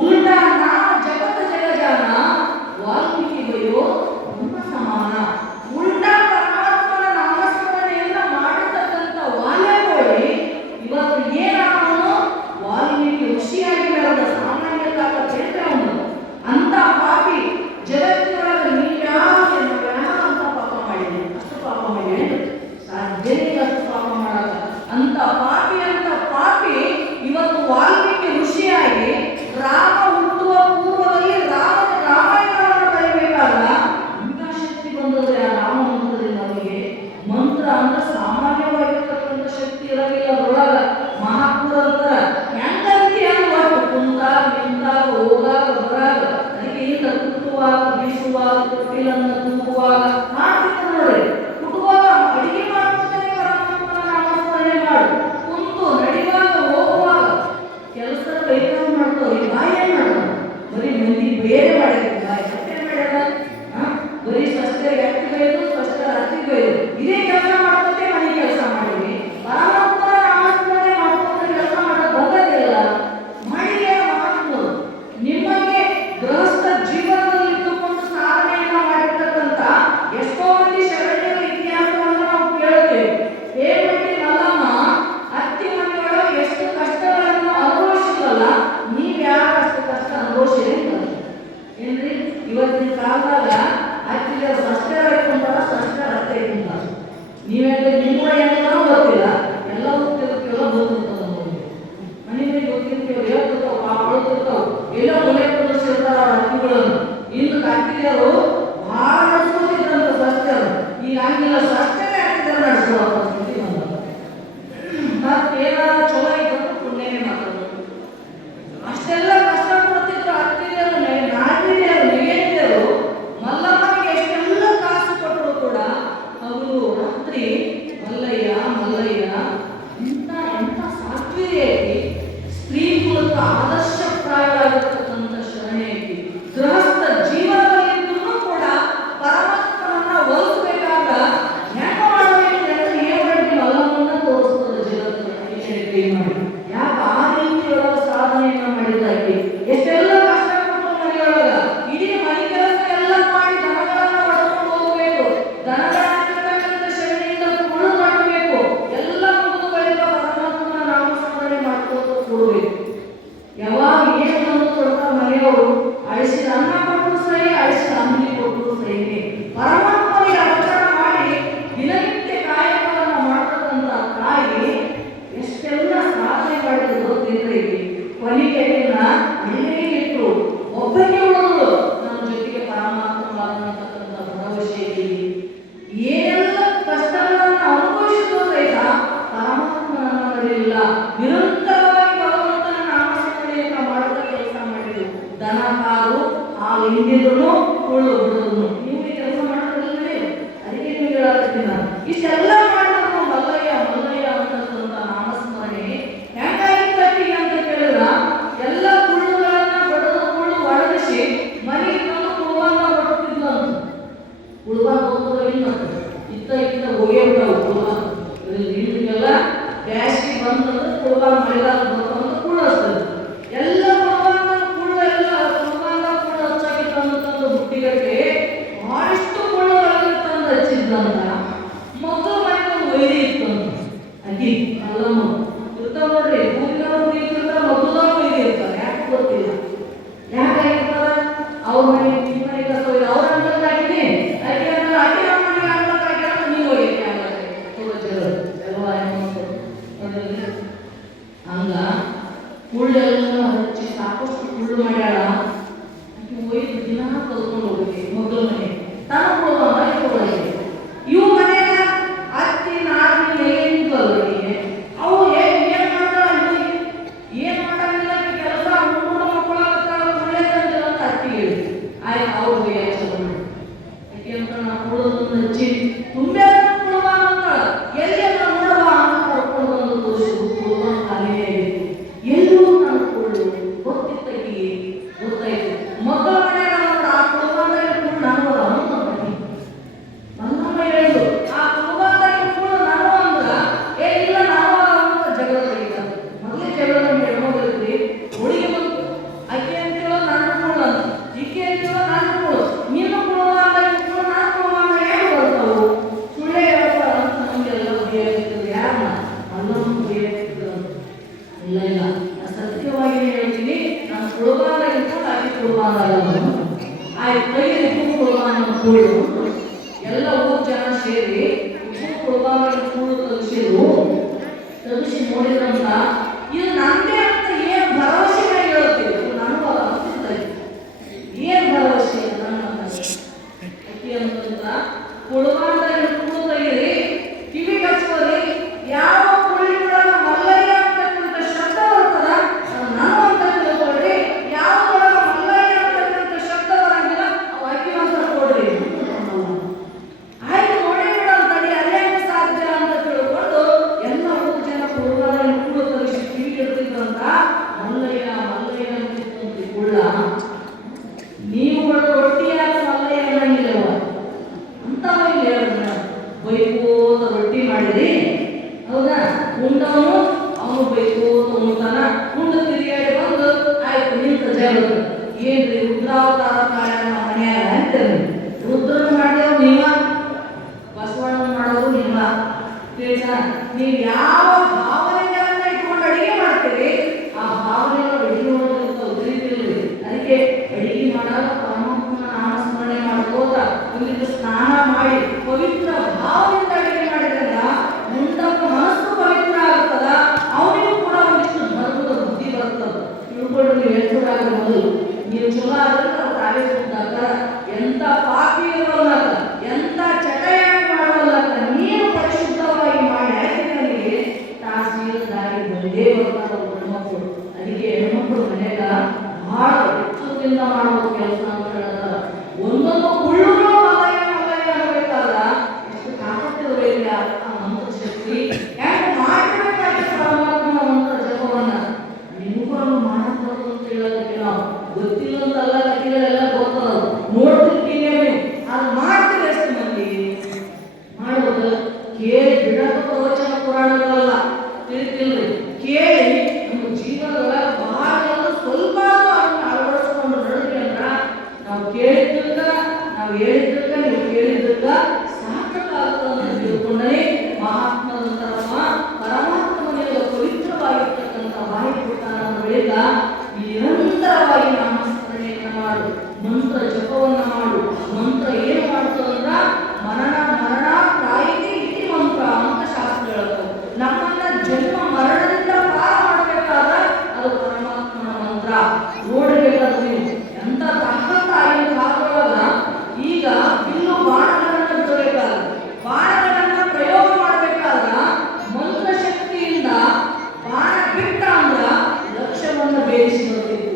ಉಲ್ಟಾ ನಾಮ ಜಗತ್ ಜಗಜಾನ ವಾಲ್ಮೀಕಿ ಬಯ್ಯೋ ನಮ್ಮ ಸಮಾನ. ಉಲ್ಟಾ ಪರಮಾತ್ಮನ ನಾಮಸ್ಮರಣೆಯನ್ನ ಮಾಡಿರ್ತಕ್ಕಂಥ ವಾಲ್ಯಕೋಳಿ ಇವತ್ತು ಏನಾದವನು ವಾಲ್ಮೀಕಿ ಋಷಿಯಾಗಿ ಬೆಳೆದ ಸಾಮಾನ್ಯ ತಾಕತ್ತೇನ್ರಿ ಅವನು. ಅಂತ ಪಾಪಿ ಜಗತ್ತಿನೊಳಗೆ ನೀವ್ಯಾರು ಅಂತ ಪಾಪ ಮಾಡಿದೆ, ಅಷ್ಟು ಪಾಪ ಮಾಡಿದೆ ಸಾಧ್ಯನೇ ಅಷ್ಟು ಪಾಪ ಮಾಡಾಕ. ಅಂತ ಪಾಪಿ ಇವತ್ತು ವಾಲ್ಮೀಕಿ ಋಷಿಯಾಗಿ ರಾಮ ಹುಟ್ಟುವ ಪೂರ್ವದಲ್ಲಿ ರಾಮಾಯಣವನ್ನು ಬರೀಬೇಕಾದ ಇಂಥ ಶಕ್ತಿ ಬಂದದ್ರೆ ಆ ರಾಮ ಮಂತ್ರದಿಂದ ಅವರಿಗೆ. ಮಂತ್ರ ಅಂದ್ರೆ ಸಾಮಾನ್ಯವಾಗಿರ್ತಕ್ಕಂಥ ಶಕ್ತಿ ಇರಲಿಲ್ಲ ಅದರೊಳಗ. ಮಹಾಪುರ ಅಂತಾರ ಹೆಂಗಂತಿ ಅನ್ನುವ ಕುಂತಾಗ ನಿಂತಾಗ ಹೋಗಾಗ ಬರಾಗ ಅದಕ್ಕೆ ಇಂದ ಕುಟ್ಟುವಾಗ ಬೀಸುವಾಗ ತೊಟ್ಟಿಲನ್ನ ತುಂಬುವಾಗ ಮಾಡ್ತಿರ್ತಾರೆ ನೋಡ್ರಿ. ಕುಟ್ಟುವಾಗ ಅಡಿಗೆ ಮಾಡ್ತಾನೆ ಪರಮಾತ್ಮನ ನಾಮಸ್ಮರಣೆ ಮಾಡು, ಏನೋ ಗೊತ್ತಿಲ್ಲ, ಎಲ್ಲ ಹೋಗ್ತಿರ್ತೀವಲ್ಲ ಗೊತ್ತಿರ್ತಾವ ಮನೆ ಮೇಲೆ ಗೊತ್ತಿರ್ತೀವಿ, ಹೇಳ್ತಿರ್ತಾವ, ಆಳ್ತಿರ್ತಾವ, ಎಲ್ಲೋ ಮನೆ ಪ್ರದರ್ಶಿರ್ತಾರ ಅವ್ರ ಹಕ್ಕಿಗಳನ್ನು. ಇಂದು ಕಾರ್ತಿಕರು ಭಾಳ ನಡೆಸ್ಕೊತಿದ್ರಂತ ಸ್ವಚ್ಛ, ಈಗ ಹಂಗಿಲ್ಲ, ಸ್ವಚ್ಛನೇ ಆಗ್ತಿದ್ದಾರೆ ನಡೆಸುವ ಪರಿಸ್ಥಿತಿ ಬಂದ. ಮತ್ತೇನಾರ ಚಲೋ ಇದ್ದಂತ ಪುಣ್ಯನೇ ಮಾತಾಡೋದು. ಅಷ್ಟೆಲ್ಲ ಕಷ್ಟ ಪಡ್ತಿದ್ರು ಹತ್ತಿದರು, ನಾಟಿದರು, ನೆಗೆದಿದ್ದರು. ಮಲ್ಲಮ್ಮನಿಗೆ ಎಷ್ಟೆಲ್ಲ ಕಾಸು ಕೊಟ್ಟರು ಕೂಡ ಅವರು ರಾತ್ರಿ ಮಲ್ಲಯ್ಯ ಮಲ್ಲಯ್ಯ ಇಂಥ ಎಂಥ ಸಾತ್ವಿರಿಯಾಗಿ ಸ್ತ್ರೀ ಮೂಲಕ ಆದರ್ಶಪ್ರಾಯವಾಗಿರ್ತಕ್ಕಂಥ ಶರಣೆಯಾಗಿ ಗೃಹಸ್ಥ ಜೀವನದಲ್ಲಿದ್ದೂ ಕೂಡ ಪರಮಾತ್ಮನನ್ನ ಒಲಿಸಬೇಕಾದ ಜ್ಞಾನ ಮಾಡಬೇಕು ಅಂತ ಏಳು ಮಲ್ಲಮ್ಮನ್ನ ತೋರಿಸ್ತದೆ ಜಗತ್ತಿನ ಮಾಡಿ. ಯಾಕೆ ಆ ರೀತಿಯೊಳಗ ಸಾಧನೆಯನ್ನ ಮಾಡಿದ್ದಾಗಿ ಎಷ್ಟೆಲ್ಲ ಕಷ್ಟಪಟ್ಟು ಮನೆಯೊಳಗ ಇಡೀ ಮನೆ ಕೆಲಸ ಎಲ್ಲ ಮಾಡಿ ದನಗಳನ್ನ ಹೊಡೆದುಕೊಂಡು ಹೋಗಬೇಕು, ದನಗಳಾಗಿರ್ತಕ್ಕಂಥ ಶರಣೆಯಿಂದ ಕುಳು ಮಾಡಬೇಕು, ಎಲ್ಲ ಮುಗಿದು ಬಳಿಕ ಪರಮಾತ್ಮನ ನಾಮಸ್ಮರಣೆ ಮಾಡ್ಕೊಂಡು ಕೊಡಬೇಕು. ಯಾವಾಗ ಏನು ಕೊಡ್ತಾರೆ ಮನೆಯವರು, ಅಳಿಸಿದ ಅನ್ನ ಕೊಟ್ಟರು ಸಹಿ, ಅಳಿಸಿದ ಅಂಬಲಿ ಕೊಟ್ಟರು ಸಹಿ. ಪರಮಾತ್ಮನಿಗೆ ಅರ್ಪಣೆ ಮಾಡಿ ದಿನನಿತ್ಯ ಕಾಯಕವನ್ನು ಮಾಡತಕ್ಕಂಥ ತಾಯಿ ಎಷ್ಟೆಲ್ಲ ಸಾಧನೆ ಮಾಡಿದ್ರು ಗೊತ್ತಿದ್ರೆ ಕೊನೆಗೆ ಅಲ್ಲೇ ಇಟ್ಟು ಒಬ್ಬರಿಗೆ ಉಳಿದ್ರು ನಮ್ಮ ಜೊತೆಗೆ ಪರಮಾತ್ಮವಾದಂತಕ್ಕಂಥ ಭರವಸೆಯಲ್ಲಿ ಏನೆಲ್ಲ ಕಷ್ಟಗಳನ್ನು ಅನುಭವಿಸಿದ್ರು ಸಹಿತ ಪರಮಾತ್ಮನ ಮರೆಯಲಿಲ್ಲ. ನಿರಂತರವಾಗಿ ಭಗವಂತನ ನಾಮಸ್ಮರಣೆಯನ್ನ ಮಾಡುತ್ತ ಕೆಲಸ ಮಾಡಿದ್ರು. ದನ ಕಾದು ಹಾಲು ಹಿಂದಿದ್ರು ಉಳ್ಳು ಬಿಡೋದು. ನೀವು ಈ ಕೆಲಸ ಮಾಡೋದಿಲ್ಲವೇ? ಅದಕ್ಕೆ ನೀವು ಹೇಳತ್ತೀನಿ ನಾನು. ಇಷ್ಟೆಲ್ಲ ಮಾಡಿದ್ರು ಮಲ್ಲಯ್ಯ ಮಲ್ಲಯ್ಯ ಅಂತಕ್ಕಂಥ ನಾಮಸ್ಮರಣೆ ಹೆಂಗಾಗಿತ್ತು ಅಂತ ಕೇಳಿದ್ರ, ಎಲ್ಲ ಕುಳ್ಳುಗಳನ್ನ ಬಡದು ಕುಳ್ಳು ಒಣಗಿಸಿ ಮನೆಗೆ ತಂದು ಕುಳ್ವಾನ ಹೊಡ್ತಿದ್ಲು ಅಂತ. ಕುಳ್ವಾನ ಹೋಗೋದು ಇಲ್ಲ, ಇತ್ತ ಇತ್ತ ಹೋಗೇ ಬಿಟ್ಟವು ಕುಳ್ವಾನ. ಇಲ್ಲಿಗೆಲ್ಲ ಬ್ಯಾಸಿಗೆ ಬಂತಂದ್ರೆ ಕುಳ್ವಾನ ಮಳೆಗಾಲ ಬಂತಂದ್ರೆ ಕುಳ್ಳು ಹಚ್ತದೆ. ಎಲ್ಲ ಕುಳ್ವಾನ ಕುಳ್ಳು ಎಲ್ಲ ಕುಳ್ವಾನ ಕುಳ್ಳು ಹಚ್ಚಾಗಿ ತಂದು ತಂದು ಬುಟ್ಟಿಗಟ್ಟೆ ಭಾಳಷ್ಟು ಕುಳ್ಳುಗಳನ್ನು ತಂದು ಹಚ್ಚಿದ್ದಂತ. ಮಕ್ಕಳು ಮನೆಗೆ ವೈರಿ ಇತ್ತು ಅಂತ ಅಗಿ ಅಲ್ಲಮ್ಮ ಇರ್ತಾವ ನೋಡ್ರಿ, ಭೂಮಿನವರು ಇರ್ತಾರ, ಮಕ್ಕಳದವ್ರು ವೈರಿ ಇರ್ತಾರೆ. ಯಾಕೆ ಗೊತ್ತಿಲ್ಲ, ಯಾಕಾಗಿರ್ತಾರ? ಅವ್ರ ಮನೆಗೆ ನಿಮ್ಮ ಮನೆಗೆ ಕರ್ತವ್ಯ, ಅವ್ರ ಅಂಗಕ್ಕೆ ಹಾಕಿನಿ ಆಕೆ ಅಂದ್ರೆ ಆಕೆ ನಮ್ಮ ಮನೆಗೆ ಅಂಗಕ್ಕೆ ಹಾಕ್ಯಾರ, ನೀವು ಹೋಗಿದ್ದೆ ಆಗತ್ತೆ ಹಂಗ ಕುಳ್ಳೆಲ್ಲ ಹಚ್ಚಿ ಸಾಕಷ್ಟು ಕುಳ್ಳು ಮಾಡ್ಯಾಳ. ಆಕೆ ಒಯ್ದು ದಿನ ಕಲ್ತ್ಕೊಂಡು ಹೋಗ್ಬೇಕು ಮಕ್ಕಳ ಮನೆ ತನ್ನ ಕೊಡುವ ಇವು ಮನೆಯ ಅತ್ತಿ ನಾದಿ ನೆಗೆಂದು ಅವು ಏನ್ ಮಾಡ್ತಾಳ, ಏನ್ ಮಾಡಂಗಿಲ್ಲ ಕೆಲಸ, ಮೂರು ಮಕ್ಕಳಾಗತ್ತಾಳ, ಒಳ್ಳೆ ತಂದಿಲ್ಲ ಅಂತ ಅತ್ತಿ ಹೇಳಿ ಆಯ್ತು ಅವ್ರು ಚಲೋ ಮಾಡಿ ಯಾಕೆ ಅಂತ ನಾ ಕೊಡೋದನ್ನ ಹಚ್ಚಿ ತುಂಬೆ ಕೊಡುವ ಅಂತ ಎಲ್ಲಿ ನೋಡುವ ಅಂತ ಕರ್ಕೊಂಡು ಬಂದು ತೋರಿಸಿದ್ರು. ಕೊಡುವ ಖಾಲಿ ಆಗಿತ್ತು, ಎಲ್ಲೂ ನಾನು ಕೊಳ್ಳು ಗೊತ್ತಿತ್ತಾಗಿ ಗೊತ್ತಾಯ್ತು. ಮಕ್ಕಳ ಮನೆ ಆ ಕೊಡುವಂತ ನಾನು ಮಲ್ಲಮ್ಮ ಹೇಳಿದ್ರು, ಆ ಕುಟುಂಬದಾಗಿ ಕೂಡ ನಾನು ಅಂದ್ರ ಏ ಇಲ್ಲ ನಾವು ಅಂತ ಜಗಳ ತೆಗಿತ. ಮೊದಲೇ ಜಗಳ ಹೇಳ್ಬೋದಿರ್ತಿ, ಹುಡುಗಿ ಬಂತು ಆಕೆ ಅಂತೀವ ನಾನು ಕೂಡ ಅಂತ, ಈಕೆ ಅಂತೀವ ನಾನು ಕೂಡ, ನೀನು ಕೊಡುವಂದಾಗಿ ಕೂಡ ನಾನು ಕೊಡುವಂತ ಏನು ಬರ್ತಾವು? ಸುಳ್ಳೆ ಹೇಳ್ತಾರ ಅಂತ ನಮಗೆಲ್ಲ ಬಗೆಯಾಗಿರ್ತದೆ. ಯಾರನ್ನ ಮಲ್ಲಮ್ಮ ಬಗೆಯಾಗಿರ್ತದೆ? ಇಲ್ಲ ಇಲ್ಲ, ಸತ್ಯವಾಗಿ ಹೇಳ್ತೀನಿ, ನಾನು ಕೊಡುವಂದಾಗಿ ಕೂಡ ಆಕೆ ಕೊಡುವಂದಾಗಲ್ಲ. ಆಯ್ತು ಕೈಯಲ್ಲಿ ಉಪ್ಪು ಕೊಡುವಂತ ಕೂಡು ಎಲ್ಲ ಊರು ಜನ ಸೇರಿ ಉಪ್ಪು ಕೊಡುವಾಗ ಕೂಡು ತೆಗಿಸಿ ನೋಡಿದ್ರಂತ ಇದು ನಂದೇ ಅಂತ ಏನು ಭರವಸೆ ಹೇಳ್ತೀವಿ ನನಗೂ ಅನಿಸ್ತಿದ್ದ. ಏನು ಭರವಸೆ ಅಕ್ಕಿ ಅಂತಂದ್ರ ಕೊಡುವಾಗ ಕೂಡು ತೆಗೀರಿ, ಕಿವಿಗೆ ಹಚ್ಕೋರಿ, ಯಾವ ಕುಳಿಗಳನ್ನ ಮಲ್ಲಯ್ಯ ಅಂತಕ್ಕಂಥ ಶಬ್ದ ಬರ್ತದ ನಾನು ಅಂತ ತಿಳ್ಕೊಳ್ರಿ, ಯಾವ ಮಲ್ಲಯ್ಯ ಅಂತಕ್ಕಂಥ ಶಬ್ದ ಬರಂಗಿಲ್ಲ ಅವು ಅಕ್ಕಿ ಮಾತ್ರ ಕೊಡ್ರಿ. ಆಯ್ತು ನೋಡಿ ತಡಿ ಅದೇ ಸಾಧ್ಯ ಅಂತ ತಿಳ್ಕೊಂಡು ಎಲ್ಲ ಮೂರು ಜನ ಕೊಡುವಾಗ ಕೂಡ ತರಿಸಿ ಕಿವಿಗೆ ಇರ್ತಿದ್ರಂತ. ಮಲ್ಲಯ್ಯ ಮಲ್ಲಯ್ಯ ಅಂತಿತ್ತು ಕುಳ್ಳ, ನೀವು ರೊಟ್ಟಿಯಾಗ ಮಲ್ಲಯ್ಯ ಅನ್ನಂಗಿಲ್ಲವ ಅಂತ ಹೇಳಿದ್ರ ಬೈಕೋತ ರೊಟ್ಟಿ ಮಾಡಿರಿ ಹೌದಾ, ಉಂಡವನು ಅವನು ಬೈಕೋತ ಉಣ್ತಾನ. ಉಂಡು ತಿರುಗಾಡಿ ಬಂದು ಆಯ್ತು ನಿಂತ ಜಗಳ ಏನ್ರಿ ರುದ್ರಾವತಾರ ಕಾಳ ನಮ್ಮ ಮನೆಯಾಗ ಅಂತೇಳಿ ರುದ್ರನ ಮಾಡ್ದೇವ್ ನೀವ, ಬಸವಣ್ಣ ಮಾಡೋದು ನೀವ. ತಿಳಿಸ ನೀವು ಯಾವ ಭಾವನೆಗಳನ್ನ ಇಟ್ಕೊಂಡು ಅಡಿಗೆ ಮಾಡ್ತೀರಿ ಆ ಭಾವನೆಗಳು ಅಡಿಗೆ ಮಾಡೋದಿರ್ತಾವ ತಿಳಿತಿಲ್ರಿ. ಅದಕ್ಕೆ ಅಡಿಗೆ ಮಾಡಾಗ ಪರಮಾತ್ಮನ ನಾಮಸ್ಮರಣೆ ಮಾಡ್ಕೋತ ಒಂದಿಟ್ಟು ಸ್ನಾನ ಮಾಡಿ ಪವಿತ್ರ ಭಾವದಿಂದ ಅಡಿಗೆ ಮಾಡಿದಾಗ ಕೇಳಿಲ್ಲ, ನಿರಂತರವಾಗಿ ನಾಮಸ್ಮರಣೆಯನ್ನು ಮಾಡು, ಮಂತ್ರ ಜಪವನ್ನು ಮಾಡು. ಮಂತ್ರ ಏನು ಮಾಡ್ತದಂದ್ರ ಮರಣ ಮರಣ ಪ್ರಾಯಿತಿ ಇತಿ ಮಂತ್ರ ಅಂತ ಶಾಸ್ತ್ರ ಹೇಳ್ತದೆ. ನಮ್ಮನ್ನ ಜನ್ಮ ಮರಣದಿಂದ ಪಾರ ಮಾಡಬೇಕಾದ ಅದು ಪರಮಾತ್ಮನ ಮಂತ್ರ. ನೋಡಬೇಕಾದ ನೀವು ಎಂತ ತಾಕತ್ತಾಗಿನ ಕಾಲದೊಳಗ ಈಗ ಬಿಲ್ಲು ಬಾಣಗಳನ್ನ ಬಿಡಬೇಕಾದ, ಬಾಣಗಳನ್ನ ಪ್ರಯೋಗ ಮಾಡಬೇಕಾದ ಮಂತ್ರ ಶಕ್ತಿಯಿಂದ ಬಾಣ ಬಿಟ್ಟ ಅಂದ್ರ ಲಕ್ಷ್ಯವನ್ನು ಬೇಯಿಸಿ ಬರ್ತೀವಿ.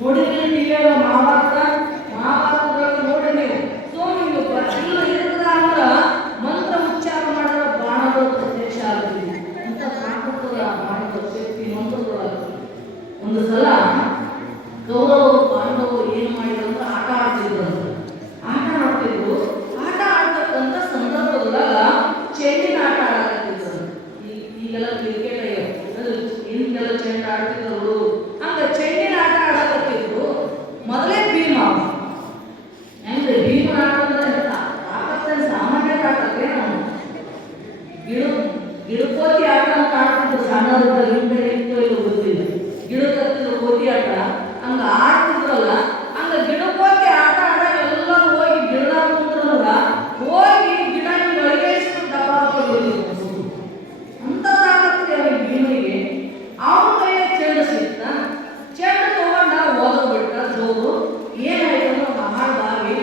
ನೋಡಿದ್ರೆ ಟಿವಿಯಾಗ ಮಹಾಭಾರತದೊಳಗೆ ನೋಡಿ ನೀವು. ಸೊ ನೀವು ಬಿಲ್ಲು ಇರ್ತದ ಅಂದ್ರ ಮಂತ್ರ ಉಚ್ಚಾರ ಮಾಡಿದ ಬಾಣಗಳು ಪ್ರತ್ಯಕ್ಷ ಆಗ್ತೀವಿ. ಅಂತ ತಾಕತ್ತದ ಬಾಣದ ಶಕ್ತಿ ಮಂತ್ರದೊಳಗ. ಒಂದು ಸಲ ಕೌರವರು ಪಾಂಡವರು ಏನು ಮಾಡಿದ್ರು ಆಟ ಆಡ್ತಿದ್ರು. ಆಟ ಆಡ್ತಕ್ಕಂಥ ಸಂದರ್ಭದೊಳಗ ಚೆಂಡಿನ ಆಟ ಆಡಕತ್ತಿದ್ರು. ಈಗೆಲ್ಲ ಕ್ರಿಕೆಟ್ ಹಿಂಗೆಲ್ಲ ಚೆಂಡ ಆಡ್ತಿದ್ರು. ಹಂಗ ಚೆಂಡಿನ ಆಟ ಆಡಕತ್ತಿದ್ರು. ಮೊದಲೇ ಭೀಮ ಹೆಂಗ್ರಿ ಭೀಮನ ಆಟ ಅಂದ್ರೆ ಸಾಮಾನ್ಯ ಆಟಕ್ಕೆ ನಾವು ಗಿಡಕೋತಿ ಆಟ ಅಂತ ಆಡ್ತಿದ್ರು. ಸಣ್ಣವ್ರ ಹಿಂದೆ ಗೊತ್ತಿಲ್ಲ, ಗಿಡಕತ್ತಿದ್ರು ಕೋತಿ ಆಟ ಹಂಗ ಆಡ್ತಿದ್ರಲ್ಲ. ಹಂಗ ಗಿಡಕೋತಿ ಆಟ ಆಡಾಗ ಎಲ್ಲ ಹೋಗಿ ಗಿಡದಾಗ ಕುಂತ್ರಲ್ಲ, ಹೋಗಿ ಗಿಡ ಒಳಗೆ ಅಂತ ತಾಕತ್ತಿ ಅವ್ರಿಗೆ ಭೀಮನಿಗೆ. ಅವನ ಕೈಯ ಚೆಂಡು ಸಿಕ್ತ, ಚೆಂಡು ತಗೊಂಡ ಓದೋದು ಬಿಟ್ಟ ಜೋರು. ಏನಾಯ್ತು ಹಾಡ್ಬಾವಿ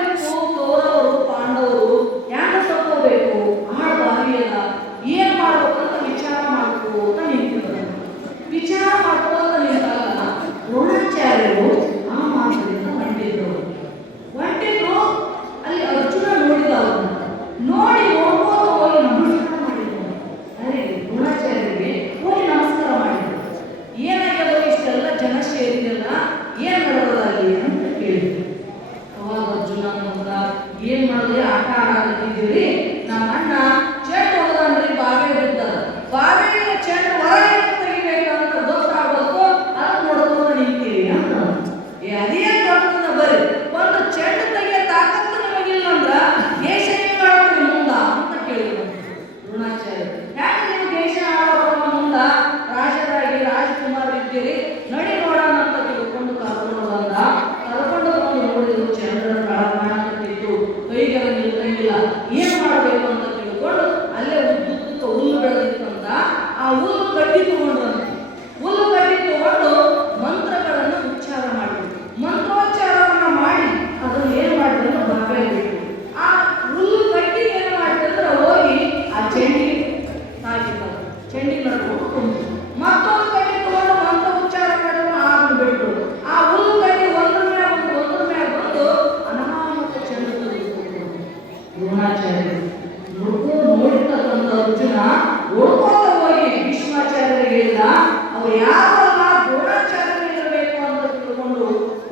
ಬಿಟ್ಟು ಕೌರವರು ಪಾಂಡವರು ಯಾಕ ತಗೋಬೇಕು ಹಾಡ್ಬಾವಿ ಅಲ್ಲ, ಏನ್ ಮಾಡ್ಬೇಕಂತ ವಿಚಾರ ಮಾಡ್ಕೋತ ನಿಂತಿದ್ರು. ವಿಚಾರ ಮಾಡ್ಕೋತ ನಿಂತಾಗ ದ್ರೋಣಾಚಾರ್ಯರು ಆ ಮಾತದಿಂದ ಹೊಂಟಿದ್ರು. ಅಲ್ಲಿ ಅರ್ಜುನ ನೋಡಿದ ಅವ್ರನ್ನ ನೋಡಿ ನೋಡ್ಕೋತ ಹೋಗಿ ನಮಸ್ಕಾರ ಮಾಡಿದ್ರು. ಅರೆ ದ್ರೋಣಾಚಾರ್ಯರಿಗೆ ಹೋಗಿ ನಮಸ್ಕಾರ ಮಾಡಿದ್ರು. ಏನಾಗ್ಯದ ಇಷ್ಟೆಲ್ಲ ಜನ ಸೇರಿದೆಲ್ಲ, ಏನ್ ಮಾಡೋದಾಗಿ ಅಂತ ಕೇಳಿದ್ರು. ಅವಾಗ ಅರ್ಜುನ ನೋಡ್ದ, ಏನ್ ಮಾಡಿದ್ರೆ ಆಟ ಆಡಾಕತ್ತಿದ್ದೀರಿ, ನಮ್ಮ ಅಣ್ಣ ಚೆಂಡು ಹೋದಂದ್ರಿ ಬಾವೆ ಬಿದ್ದ, ಬಾವೆಯಿಂದ ಚೆಂಡು ಹೊರಗೆ ತೆಗಿಬೇಕಂತ ಗೊತ್ತಾಗಬೇಕು, ಅದನ್ನ ನೋಡ್ಕೊಂಡು ನಿಂತೀರಿ ಅಂತ. ಅದೇ ದೊಡ್ಡದ ಬರ್ರಿ, ಒಂದು ಚೆಂಡು ತೆಗಿಯ ತಾಕತ್ತು ನಮಗಿಲ್ಲ ಅಂದ್ರ ದೇಶ ಹೆಂಗ ಆಡ್ತೀರಿ ಮುಂದ ಅಂತ ಕೇಳಿದ್ರು ದ್ರೋಣಾಚಾರ್ಯ. ಯಾಕೆ ನೀವು ದೇಶ ಆಡೋದ್ರ ಮುಂದ ರಾಜರಾಗಿ ರಾಜಕುಮಾರ್ ಇದ್ದೀರಿ, ನಡಿ ನೋಡೋಣ ಅಂತ ತಿಳ್ಕೊಂಡು ಕರ್ಕೊಂಡು ಬಂದ. ಕರ್ಕೊಂಡು ಬಂದು ನೋಡಿದ್ರು ಚಂದ್ರನ ಕಾಣಕತ್ತಿತ್ತು, ಕೈಗೆಲ್ಲ ನಿಲ್ದಂಗಿಲ್ಲ. ಏನ್ ಮಾಡ್ಬೇಕು ಅಂತ ತಿಳ್ಕೊಂಡು ಅಲ್ಲೇ ಉದ್ದುತ್ತ ಹುಲ್ಲು ಬೆಳೆದಿತ್ತಂತ ಆ ಹುಲ್ಲು ಕಡ್ಡಿ ತಗೊಂಡ್ರಂತ. ಹುಲ್ಲು ಕಡ್ಡಿ ತಗೊಂಡು ಮಂತ್ರಗಳನ್ನು ಉಚ್ಚಾರ ಮಾಡಿದ್ರು. ಮಂತ್ರೋಚ್ಚಾರವನ್ನ ಮಾಡಿ ಅದನ್ನ ಏನ್ ಮಾಡಿದ್ರು ಬಾವೆ ಬಿಟ್ಟು ಆ ಹುಲ್ಲು ಕಡ್ಡಿ ಏನ್ ಮಾಡಿದ್ರೆ ಹೋಗಿ ಆ ಚೆಂಡಿಗೆ ತಾಕಿದ್ರು. ಚೆಂಡಿಗೆ ನಡ್ಕೊಂಡು ಮತ್ತೊಂದು ಕಡ್ಡಿ ತಗೊಂಡು ಮಂತ್ರ ಉಚ್ಚಾರ ಮಾಡಿದ್ರು. ಆದ್ರೂ ಬಿಟ್ಟು ಆ ಹುಲ್ಲು ಕಡ್ಡಿ ಒಂದ್ರ ಮ್ಯಾಗ ಬಂದು ಅನಾಹುತ ಚೆಂಡು ತೆಗೆದುಕೊಂಡು ದ್ರೋಣಾಚಾರ್ಯರು ನೋಡಿರ್ತಕ್ಕಂಥ ಅರ್ಜುನ ಓಡ್ಕೋತ ಹೋಗಿ ಭೀಷ್ಮಾಚಾರ್ಯರಿಗೆ ಹೇಳಿದ, ಅವ್ರು ಯಾರಲ್ಲ ದ್ರೋಣಾಚಾರ್ಯರಿರಬೇಕು ಅಂತ ತಿಳ್ಕೊಂಡು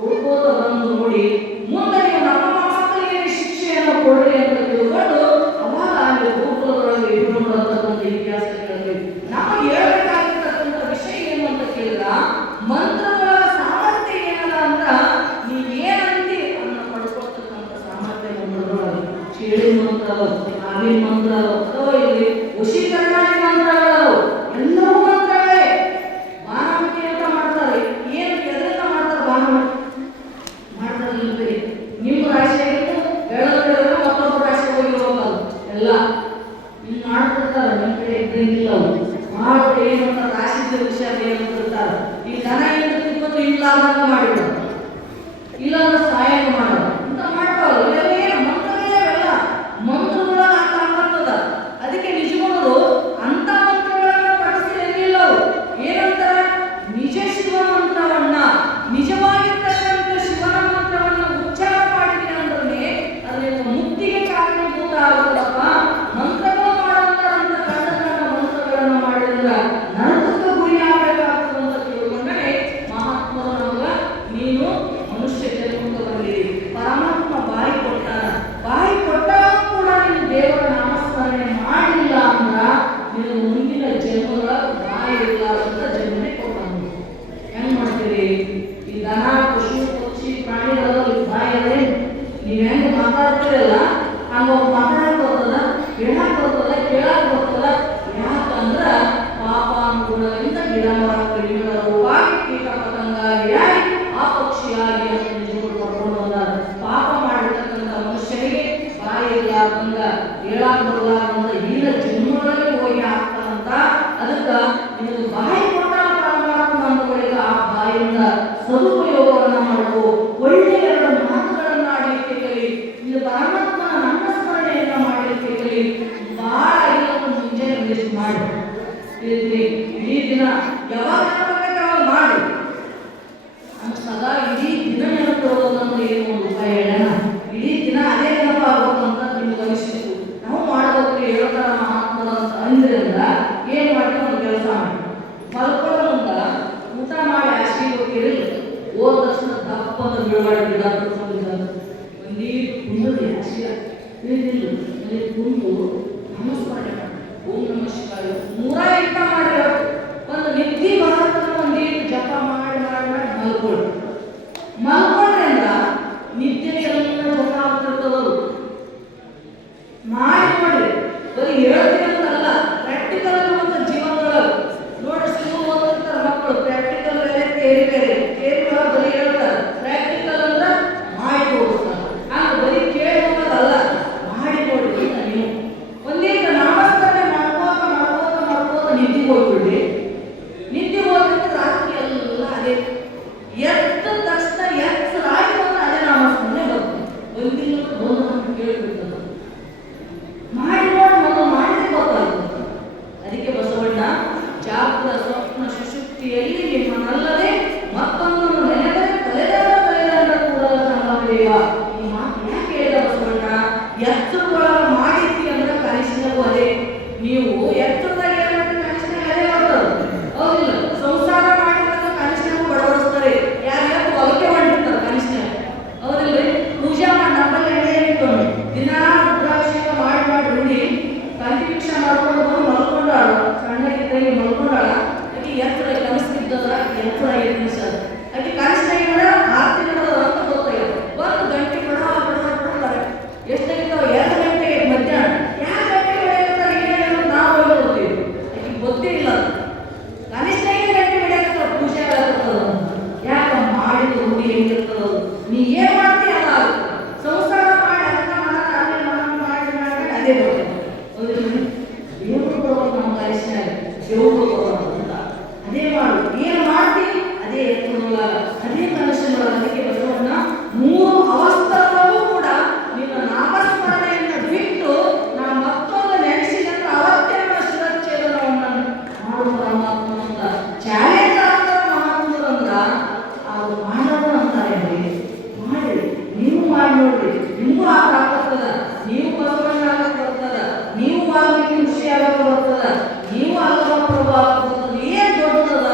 ಓಡ್ಕೋತ ಬಂದು ನೋಡಿ, ಮುಂದೆ ನೀವು ನಮ್ಮ ಮಕ್ಕಳಿಗೆ ಶಿಕ್ಷೆಯನ್ನು ಕೊಡ್ರಿ ಅಂತ ತಿಳ್ಕೊಂಡು ಅವಾಗ ಅಲ್ಲಿ ಗೋಕುಲದೊಳಗೆ ಇಟ್ಕೊಂಡು ಅಂತಕ್ಕಂಥ ಇತಿಹಾಸ ಕೇಳಬೇಕು. ನಮಗೆ ಹೇಳ್ಬೇಕಾಗಿರ್ತಕ್ಕಂಥ ವಿಷಯ ಏನು ಅಂತ ಕೇಳಿದ, ಮಂತ್ರಗಳ ಸಾಮರ್ಥ್ಯ ಏನಲ್ಲ ಅಂದ್ರ ನೀವೇನಂತಿ ಅದನ್ನ ಪಡ್ಕೊಳ್ತಕ್ಕಂಥ ಸಾಮರ್ಥ್ಯ ಮಂತ್ರದೊಳಗೆ. ಚೇಳಿ ಮಂತ್ರ, ಆಗಿನ ಮಂತ್ರ ಅಥವಾ ಇಲ್ಲಿ ವಶೀಕರಣಾದಿ ಮಂತ್ರಗಳು ಎಲ್ಲವೂ ಮಂತ್ರಗಳೇ. ಬಾಣಮತಿ ಅಂತ ಮಾಡ್ತಾರೆ. ಏನು ಎದರಿಂದ ಮಾಡ್ತಾರೆ? ಬಾಣಮತಿ ಮಾಡ್ತಾರೆ ಇಲ್ರಿ, ನಿಮ್ಮ ರಾಶಿ ಆಗಿತ್ತು ಬೆಳೆದ್ರೆ ಮತ್ತೊಬ್ಬ ರಾಶಿ ಹೋಗಿರೋದು ಎಲ್ಲ ಇಲ್ಲಿ ಮಾಡ್ತಿರ್ತಾರೆ. ನಿಮ್ಮ ಕಡೆ ಇದ್ದಂಗಿಲ್ಲ ಅವು ಮಾಡ್ಬಿಟ್ಟು ಏನಂತ ರಾಶಿ ವಿಷಯ ಏನಂತಿರ್ತಾರೆ. ಈ ದನ ಏನು ತಿಳ್ಕೊಂಡು ಇಲ್ಲಾರ್ದಂಗ ಮಾಡಿದ್ರು, ಇಲ್ಲಾಂದ್ರೆ ಸಹಾಯ ಮಾಡೋದು ಅಂತ ಮಾಡ್ತಾವಲ್ಲ. ಇವೆಲ್ಲ ಏನು ಮಂತ್ರಗಳೇ ಅವೆಲ್ಲ. ಮಂತ್ರಗಳ ಅಂತ ಆಗ್ತದ. ಅದಕ್ಕೆ ನಿಜಗಳು ಅಂತ ಮಂತ್ರಗಳನ್ನ ಪಡಿಸಿರಲಿಲ್ಲ. ಏನಂತಾರ? ನಿಜ ಶಿವ ಮಂತ್ರವನ್ನ, ನಿಜವಾಗಿರ್ತಕ್ಕಂಥ ಶಿವನ ಮಂತ್ರವನ್ನ ಉಚ್ಚಾರ ಮಾಡಿದ್ರೆ ಅಂದ್ರೆ ಅದರಿಂದ ಮುಕ್ತಿಗೆ ಕಾರಣೀಭೂತ ಆಗುತ್ತಪ್ಪ. ಮಂತ್ರಗಳು ಮಾಡಂತಾರಂತ ಕಂಡ ಮಂತ್ರಗಳನ್ನ ಮಾಡಿದ್ರ ನರಕಕ್ಕೆ ಗುರಿ ಆಗಬೇಕಾಗ್ತದೆ ಅಂತ ತಿಳ್ಕೊಂಡ್ರೆ ಮಹಾತ್ಮರು ನಮಗ ಬರಲಾರಂತ ಈನ ಜನ್ಮಗಳಲ್ಲಿ ಹೋಗಿ ಆಗ್ತಾರಂತ. ಅದಕ್ಕೆ ನಿಮಗೆ ಬಾಯಿ ಕೊಟ್ಟ ಪರಮಾತ್ಮ ಅಂದ ಬಳಿಕ ಆ ಬಾಯಿಂದ ಸದುಪಯೋಗವನ್ನು ಮಾಡಬೇಕು. ಒಳ್ಳೆಯ ಎರಡು ಮಾತುಗಳನ್ನ ಆಡಲಿಕ್ಕೆ ಕಲಿ. ಇದು ಪರಮಾತ್ಮನ ನಾಮಸ್ಮರಣೆಯನ್ನ ಮಾಡಲಿಕ್ಕೆ ಕಲಿ. ಬಹಳ ಇದನ್ನು ಮುಂಜಾನೆ ಲಿಸ್ಟ್ ಮಾಡಿ ಇಡೀ ದಿನ ಯಾವಾಗ ಮಾಡಿ ಸದಾ ಇಡೀ ದಿನ ನೆನಪಿರೋದಂದ್ರೆ ಏನು ಒಂದು ರೂಪಾಯಿ ಹೇಳೋಣ. ಇಡೀ ದಿನ ಅದೇ ನೆನಪಾಗಬೇಕಂತ ನಿಮ್ಗೆ ಅನಿಸ್ತು. ನಾವು ಮಾಡಬೇಕು ಹೇಳ್ತಾರ ಮಹಾತ್ಮರು ಅಂತ ಅಂದ್ರಿಂದ ಏನ್ ಮಾಡ್ತೀವಿ ಒಂದು ಕೆಲಸ ಮಾಡಿ ಮಲ್ಕೊಳ್ಳೋ ಮುಂದ ಊಟ ಮಾಡಿ ಆಶೀರ್ವಾದ ಹೋಗ್ತೀರಿ. ಹೋದ ತಕ್ಷಣ ದಪ್ಪನ ಬೀಳಬಾರ್ದು ಗಿಡ ಒಂದೀರು ಕುಂದದಿ ಆಶೀರ್ವಾದ ಕುಂದು ನಮಸ್ಕಾರ ಓಂ ನಮ ಶಿವಾಯ 108 ಮಾಡಿರೋ ಒಂದು ನಿದ್ದೆ ಬರತನ ಒಂದೀರು ಜಪ ಮಾಡಿ ಮಾಡಿ ಮಾಡಿ ಮಲ್ಕೊಂಡ್ರೆ ಅಂದ್ರ ನಿದ್ದೆಗೆ ಎಲ್ಲ ಗೊತ್ತಾಗ್ತಿರ್ತದದು. ಮಾಡಿ ನೋಡಿ ಬರೀ ಹೇಳ್ತೀನಿ ಅಂತಲ್ಲ, ಪ್ರಾಕ್ಟಿಕಲ್ ಮತ್ತು ಜೀವನದೊಳಗೆ ನೋಡಿ. ಸ್ಕೂಲ್ ಓದ್ತಿರ್ತಾರೆ ಮಕ್ಕಳು, ಪ್ರಾಕ್ಟಿಕಲ್ ಬೇರೆ ಥಿಯರಿ ಬೇರೆ. ಥಿಯರಿ ಒಳಗೆ ಬರೀ ಹೇಳ್ತಾರೆ, ಪ್ರಾಕ್ಟಿಕಲ್ ಅಂದ್ರೆ ಮಾಡಿ ತೋರಿಸ್ತಾರೆ. ಆಗ ಬರೀ ಕೇಳಿ ಹೋಗೋದಲ್ಲ, ಮಾಡಿ ನೋಡಿ. ನೀವು ಒಂದೀಗ ನಾಮಸ್ಮರಣೆ ಮಾಡ್ಕೋತ ಮಾಡ್ಕೋತ ಮಾಡ್ಕೋತ ನಿದ್ದೆ ಹೋಗ್ಬಿಡ್ರಿ. ನಿದ್ದೆ ಹೋಗಿದ್ರೆ ರಾತ್ರಿ ಎಲ್ಲ ಅದೇ ಎತ್ತ ತಕ್ಷಣ ಎಚ್ಚರಾಯ್ತು ಅಂದ್ರೆ ಅದೇ ನಾಮಸ್ಮರಣೆ ಬರ್ತದೆ. ಒಂದಿನ ಒಂದು ಕೇಳ್ಬಿಡ್ತದೆ. ಮಾಡಿ ನೋಡಿ ಮೊದಲು ಮಾಡಿದ್ರೆ ಗೊತ್ತಾಗ್ತದೆ. ಅದಕ್ಕೆ ಬಸವಣ್ಣ ಜಾಗೃತ ಸ್ವಪ್ನ ಸುಷುಪ್ತಿಯಲ್ಲಿ ನಿಮ್ಮನ್ನಲ್ಲದೆ ಮತ್ತೊಂದನ್ನು ನೆನೆದರೆ ತಲೆದಂಡ ಕೂಡ ಸಂಭವೇವ. ಈ ಮಾತು ಯಾಕೆ ಹೇಳಿದ ಬಸವಣ್ಣ? ಎತ್ತರದೊಳಗ ಮಾಡಿದ್ವಿ ಅಂದ್ರೆ ಕನಿಷ್ಠವು ಅದೇ. ನೀವು ಎತ್ತರದಾಗ ಏನಾದ್ರೆ ಕನಿಷ್ಠ ಅದೇ ಬರ್ತದೆ, ಹೌದಿಲ್ಲ? ಸಂಸಾರ ಮಾಡಿದ್ರೆ ಕನಿಷ್ಠವು ಬಡವಡಿಸ್ತಾರೆ. ಯಾರ್ಯಾರು ಹೊಲಕೆ ಮಾಡಿರ್ತಾರೆ ಕನಿಷ್ಠ, ಹೌದಿಲ್ಲ? ಪೂಜಾ ಮಾಡಿ ನಮ್ಮಲ್ಲಿ ಎಣ್ಣೆ ಇಟ್ಕೊಂಡು ದಿನ ರುದ್ರಾಭಿಷೇಕ ಮಾಡಿ ಮಾಡಿ ರೂಢಿ ಕಂಠಿಭಿಕ್ಷ ಮಾಡ್ಕೊಂಡು ಬಂದು ಮಲ್ಕೊಂಡಾಳ. ಸಣ್ಣಗಿದ್ದಾಗ ಮಲ್ಕೊಂಡಾಳ. ಆಕೆ ಎತ್ತರ ಕನಸ್ತಿದ್ದದ್ರ ಎತ್ತರ ನಿಮಿಷ ಆಕೆ ಕನಿಷ್ಠ ಏನಾರ ಆರತಿ ನಡೆದ ಅಂತ ಗೊತ್ತಾಗಿದೆ. 1 ಗಂಟೆ ಬಿಡ್ತಾರೆ. ಎಷ್ಟಾಗಿದ್ದಾವ? 2 ಗಂಟೆಗೆ ಮಧ್ಯಾಹ್ನ. 2 ಗಂಟೆಗೆ ಹೊಡೆಯುತ್ತಾರೆ. ಏನೇನು ನಾವು ಹೋಗ್ತೀವಿ, ಆಕೆ ಗೊತ್ತೇ ಇಲ್ಲ. ಕನಿಷ್ಠ 2 ಗಂಟೆ ಹೊಡೆಯುತ್ತಾರೆ. ಪೂಜೆ ಆಗತ್ತದ. ಯಾಕ ಮಾಡಿದ ರೂಢಿ ಹೆಂಗಿರ್ತದ? ನೀ ಏನ್ ಮಾಡ್ತೀಯ ಅಲ್ಲ ಸಂಸಾರ ಮಾಡಿ ಅದನ್ನ ಮಾಡಿ ಮಾಡಿ ಅದೇ ಬರ್ತದೆ. ದೇವರು ಬರೋದು ನಮ್ಮ ಕನಿಷ್ಠ ದೇವರು ಬರೋದು ಅಂತ ಅದೇ ಮಾಡು. ಏನ್ ಮಾಡ್ತೀವಿ ಅದೇ ಎತ್ತರದೊಳಗ ಅದೇ ಕನಸಿನೊಳಗ. ಅದಕ್ಕೆ ಬಸವಣ್ಣ 3 ಅವಸ್ಥೆಗಳಲ್ಲೂ ಕೂಡ ನಿನ್ನ ನಾಮಸ್ಮರಣೆಯನ್ನ ಬಿಟ್ಟು ನಾ ಮತ್ತೊಂದು ನೆನೆಸಿದಂದ್ರೆ ಅವತ್ತೇ ನಮ್ಮ ಶಿರಚ್ಛೇದನವನ್ನು ಮಾಡು ಪರಮಾತ್ಮ ಅಂತ ಚಾಲೆಂಜ್ ಆಗ್ತಾರೆ ಮಹಾತ್ಮರು. ಅಂದ್ರ ಅವ್ರು ಮಾಡೋದು ಅಂತಾರೆ. ಮಾಡಿ ನೀವು ಮಾಡಿ ನೋಡ್ರಿ, ನಿಮಗೂ ಆಗ್ತದ. ನೀವು ಬಸವಣ್ಣ ಆಗಕ್ಕೆ ಬರ್ತದ, ನೀವು ವಾಲ್ಮೀಕಿ ಋಷಿ ಆಗಕ್ಕೆ ಬರ್ತದ, ನೀವು ಅಲ್ಲವ ಪ್ರಭು ಆಗಕ್ಕೆ ಬರ್ತದ. ಏನ್ ದೊಡ್ಡದ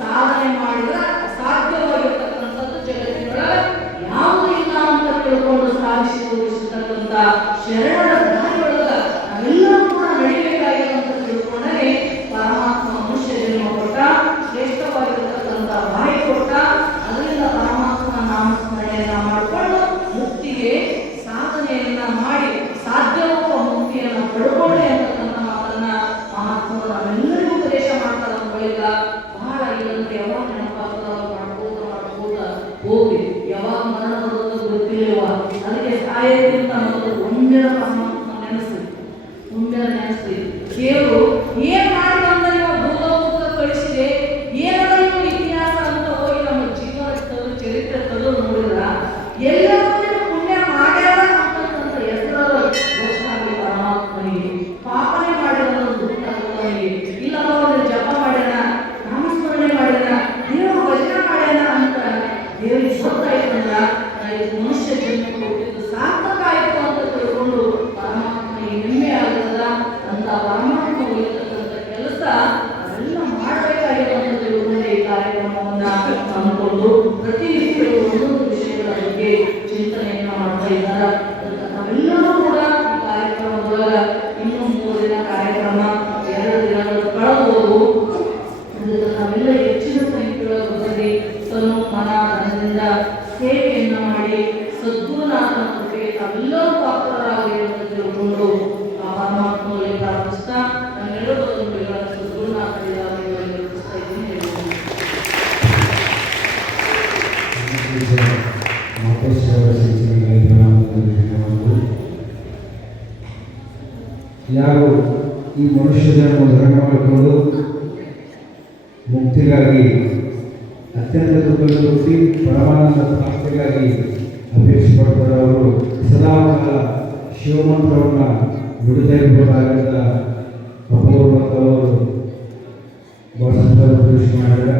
ಸಾಧನೆ ಮಾಡಿದ್ರೆ ಸಾಧ್ಯವಾಗಿರ್ತಕ್ಕಂಥದ್ದು ಜಗತ್ತಿನೊಳಗೆ ಯಾವುದು ಇಲ್ಲ ಅಂತ ತಿಳ್ಕೊಂಡು ಸಾಧಿಸಿ ತೋರಿಸತಕ್ಕಂಥ ಶರಣರ ದಾರಿಯೊಳಗ ನಾವೆಲ್ಲರೂ ಕೂಡ ನಡಿಬೇಕಾಗಿರುವಂತ ತಿಳ್ಕೊಂಡರೆ ಪರಮಾತ್ಮ ಮನುಷ್ಯ ಜನ್ಮ ಕೊಟ್ಟ, ಶ್ರೇಷ್ಠವಾಗಿರತಕ್ಕಂಥ ಬಾಯಿ ಕೊಟ್ಟ. ಅದರಿಂದ ಪರಮಾತ್ಮನ ನಾಮಸ್ಮರಣೆಯನ್ನ ಮಾಡಿಕೊಂಡು ಮುಕ್ತಿಗೆ ಸಾಧನೆಯನ್ನ ಮಾಡಿ ಸಾಧ್ಯವಾಗುವ ಮುಕ್ತಿಯನ್ನು ಪಡ್ಕೊಳ್ಳಿ ಅಂತಕ್ಕಂಥ ಮಾತನ್ನ ಮಹಾತ್ಮರು ನಾವೆಲ್ಲರಿಗೂ ಉಪದೇಶ ಮಾಡ್ತಾರೆ. ಅಂದ ಬಳಿಕ ಬಹಳ ಇಲ್ಲಂದ್ರೆ ಯಾವಾಗ ನೆನಪಾಗ್ತದ ಮಾಡ್ಕೋತ ಹೋಗಿ ಯಾವಾಗ ಮರಣ ಬರೋದು ಗೊತ್ತಿಲ್ಲವ. ಅದಕ್ಕೆ ಸಾಯೋದ್ರಿಂದ ಮೊದಲು ಒಮ್ಮೆ ಪರಮಾತ್ಮ ನೆನೆಸಿ ದೇವರು ಏನ್ ಮಾಡಿ ಬಂದ ನೀವು ಭೂಲೋಕ ಕಳಿಸಿದೆ, ಏನದ ನೀವು ಇತಿಹಾಸ ಅಂತ ಹೋಗಿ ನಮ್ಮ ಜೀವನ ಚರಿತ್ರೆ ತೆಗೆದು ನೋಡಿದ್ರ ಎಲ್ಲರೂ ಪುಣ್ಯ ಮಾಡ್ಯಾರ ಅಂತಕ್ಕಂಥ ಹೆಸರು ಗೊತ್ತಾಗಲಿ ಪರಮಾತ್ಮನಿಗೆ. ಪಾಪನೆ ಮಾಡಿದ ಗೊತ್ತಾಗಲಿಗೆ ಇಲ್ಲ ಒಂದು ಜಪ ಮಾಡ್ಯಾನ, ನಾಮಸ್ಮರಣೆ ಮಾಡ್ಯಾನ, ದೇವರು ಭಜನೆ ಮಾಡ್ಯಾನ ಅಂತ ದೇವರಿಗೆ ಗೊತ್ತಾಯ್ತಂದ್ರ ಇದು ಮನುಷ್ಯ ಜನ್ಮ ಕೊಟ್ಟಿದ್ದು ಸಾರ್ಥಕ ಆಯ್ತು ಅಂತ ತಿಳ್ಕೊಂಡು ಪರಮಾತ್ಮನಿಗೆ ಹೆಮ್ಮೆ ಆಗದ ಅಂತ ಪರಮಾತ್ಮ ಹೋಗಿರ್ತಕ್ಕಂಥ ಕೆಲಸ ಅದೆಲ್ಲ ಮಾಡಬೇಕಾಗಿರುವಂತ ತಿಳ್ಕೊಂಡೆ ಈ ಕಾರ್ಯಕ್ರಮವನ್ನ ಅಂದ್ಕೊಂಡು ಪ್ರತಿನಿತ್ಯ ಒಂದೊಂದು ವಿಷಯಗಳ ಬಗ್ಗೆ ಚಿಂತನೆಯನ್ನ ಮಾಡ್ತಾ ಇದ್ದಾರೆ. ನಾವೆಲ್ಲರೂ ಕೂಡ ಈ ಕಾರ್ಯಕ್ರಮದೊಳಗ ಇನ್ನೂ 3 ದಿನ ಕಾರ್ಯಕ್ರಮ, 2 ದಿನಗಳು ಕಳೆದೋದು. ನಾವೆಲ್ಲ ಹೆಚ್ಚಿನ ಸಂಖ್ಯೆಯೊಳಗೆ ಬಂದು ತನು ಮನ ಧನದಿಂದ ಸೇವೆಯನ್ನ ಮಾಡಿ ಸದ್ಗುರುನಾಥನ ಕೃಪೆಗೆ ತಾವೆಲ್ಲರೂ ಪಾತ್ರರಾಗಲಿ ಅಂತ ತಿಳ್ಕೊಂಡು ಆ ಪರಮಾತ್ಮನಲ್ಲಿ ಪ್ರಾರ್ಥಿಸ್ತಾ ನನ್ನೆಲ್ಲರೂ ಸದ್ಗುರುನಾಥ ನಿರ್ವಹಿಸ್ತಾ ಇದ್ದೀನಿ. ಯಾರು ಈ ಮನುಷ್ಯ ಜನ್ಮವನ್ನು ಧರಣ ಮಾಡಿಕೊಂಡು ಮುಕ್ತಿಗಾಗಿ ಅತ್ಯಂತ ದುರ್ಬಲ ವೃತ್ತಿ ಪರಮಾನಂದ ಪ್ರಾಪ್ತಿಗಾಗಿ ಅಪೇಕ್ಷೆ ಪಡ್ತಾರೆ. ಅವರು ಸದಾ ಕಾಲ ಶಿವಮಂತ್ರವನ್ನು ಬಿಡುತ್ತಾ ಇರಬೇಕಾದ ಅಪೂರ್ವ ಅವರು ಬಹಳ ಸಂದರ್ಭ ಮಾಡಿದ್ದಾರೆ.